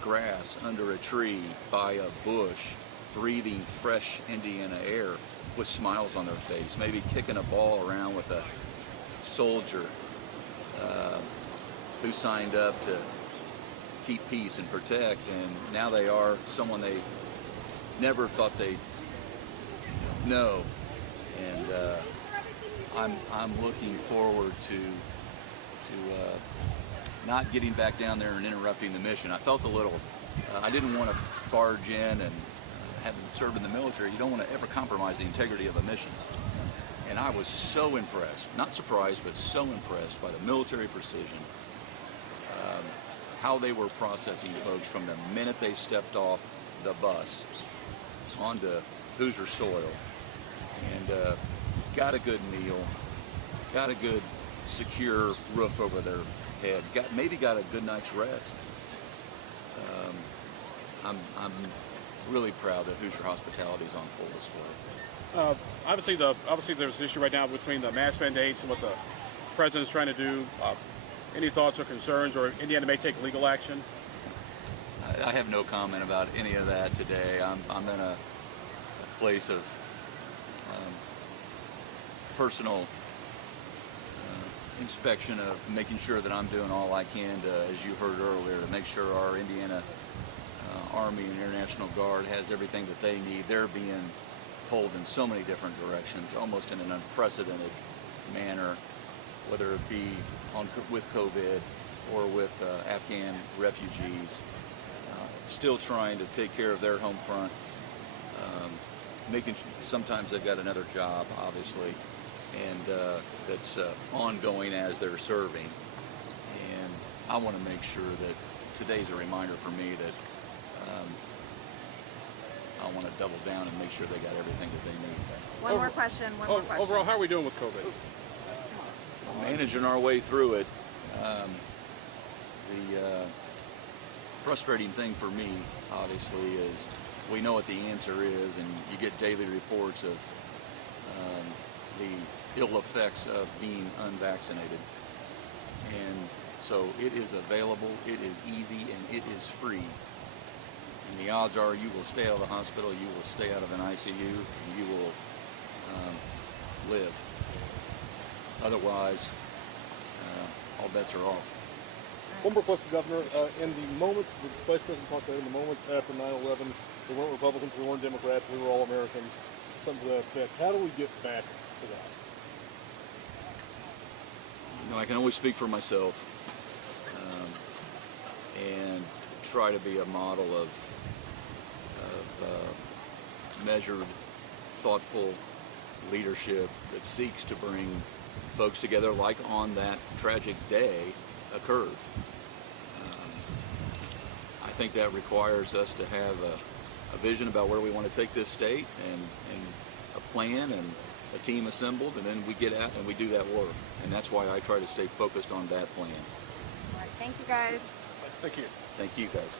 grass under a tree by a bush, breathing fresh Indiana air with smiles on their face, maybe kicking a ball around with a soldier who signed up to keep peace and protect, and now they are someone they never thought they'd know. And I'm looking forward to not getting back down there and interrupting the mission. I felt a little, I didn't want to barge in, and having served in the military, you don't want to ever compromise the integrity of a mission. And I was so impressed, not surprised, but so impressed by the military precision, how they were processing folks from the minute they stepped off the bus onto Hoosier soil, and got a good meal, got a good secure roof over their head, maybe got a good night's rest. I'm really proud that Hoosier hospitality is on full display. Obviously, there's an issue right now between the mask mandates and what the president's trying to do. Any thoughts or concerns, or Indiana may take legal action? I have no comment about any of that today. I'm in a place of personal inspection of making sure that I'm doing all I can to, as you heard earlier, to make sure our Indiana Army and Air National Guard has everything that they need. They're being pulled in so many different directions, almost in an unprecedented manner, whether it be with COVID or with Afghan refugees, still trying to take care of their home front, sometimes they've got another job, obviously, and that's ongoing as they're serving. And I want to make sure that today's a reminder for me that I want to double down and make sure they got everything that they need. One more question. Overall, how are we doing with COVID? Managing our way through it. The frustrating thing for me, obviously, is we know what the answer is, and you get daily reports of the ill effects of being unvaccinated. And so it is available, it is easy, and it is free. And the odds are you will stay out of the hospital, you will stay out of an ICU, and you will live. Otherwise, all bets are off. One more question, Governor. In the moments, the Vice President talked about in the moments after 9/11, they weren't Republicans, they weren't Democrats, we were all Americans, something to that effect. How do we get back to that? You know, I can only speak for myself, and try to be a model of measured, thoughtful leadership that seeks to bring folks together like on that tragic day occurred. I think that requires us to have a vision about where we want to take this state, and a plan and a team assembled, and then we get out and we do that work. And that's why I try to stay focused on that plan. All right, thank you guys. Thank you. Thank you guys.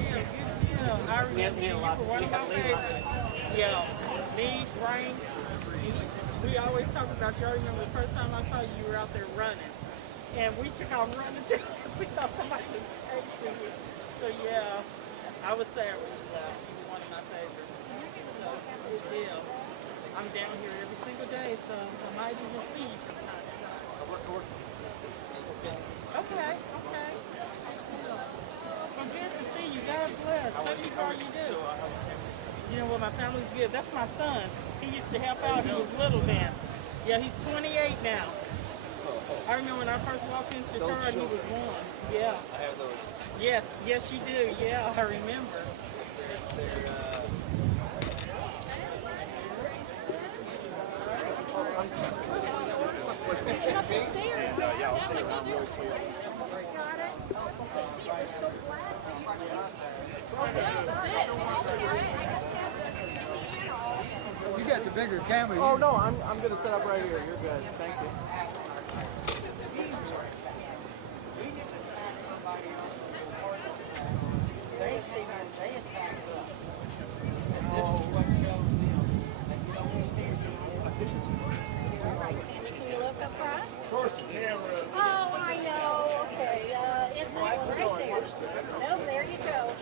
Yeah, I remember you were one of my favorites. Yeah, me, Frank, we always talk about you. I remember the first time I saw you, you were out there running. And we took off running too. We thought somebody was chasing you. So yeah, I would say you were one of my favorites. So, good deal. I'm down here every single day, so I might even see you sometime tonight. Okay. Well, good to see you. God bless. Thank you for all you do. You know what, my family's good. That's my son. He used to help out. He was little then. Yeah, he's 28 now. I remember when I first walked into Chitar, he was 1. Yeah. I have those. Yes, you do. Yeah, I remember. You got the bigger camera. Oh no, I'm gonna set up right here. You're good. Thank you. They came in, they attacked us. And this is what shows them that you don't understand. Can you look up front? Of course, the camera. Oh, I know. Okay, it's right there. No, there you go.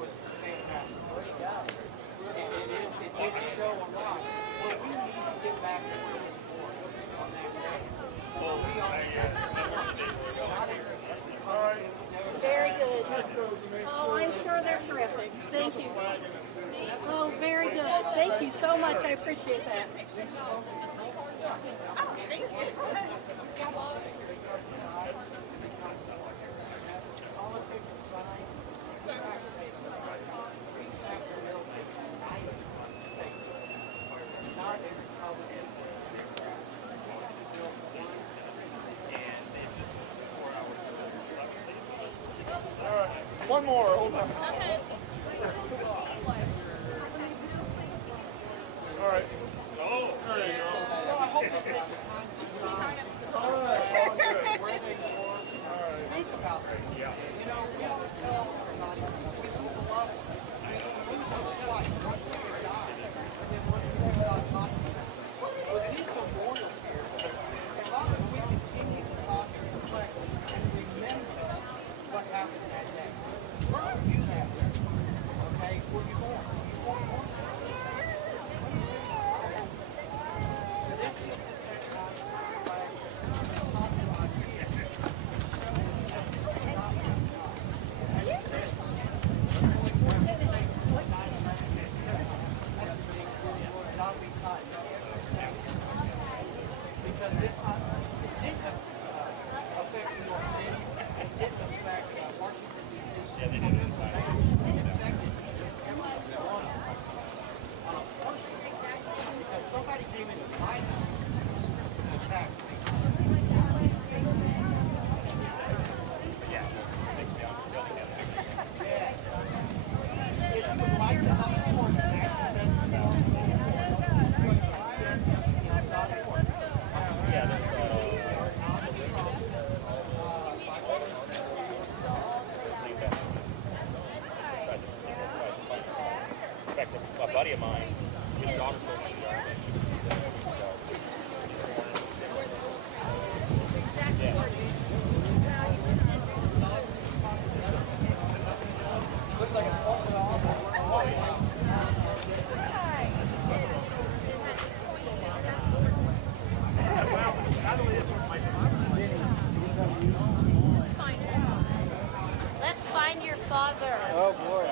Was fantastic. It did show a lot. Well, we need to get back to where we were on that day. Well, we All right. Very good. Oh, I'm sure they're terrific. Thank you. Oh, very good. Thank you so much. I appreciate that. Oh, thank you. politics aside, not a Republican. All right, one more. Hold on. All right. Oh, there you go. Well, I hope they take the time to stop. All right. All good. Where they were, speak about it. Yeah. You know, we always tell everybody, we lose a loved one. We lose them twice. Once when they die, and then once when they stop talking about it. With these memorials here, as long as we continue to talk and reflect and remember what happened that day. Where were you at? Okay, were you born? Were you born? This is just that time to reflect and talk about here. As you said, not be taught because this didn't affect New York City, it didn't affect Washington, D.C., Pennsylvania, it affected every one of us on a personal level because somebody came into my house and attacked me. If you would like to help support the National Defense a buddy of mine, his daughter's going to the army. looks like it's pointed off. Let's find your father. Oh boy.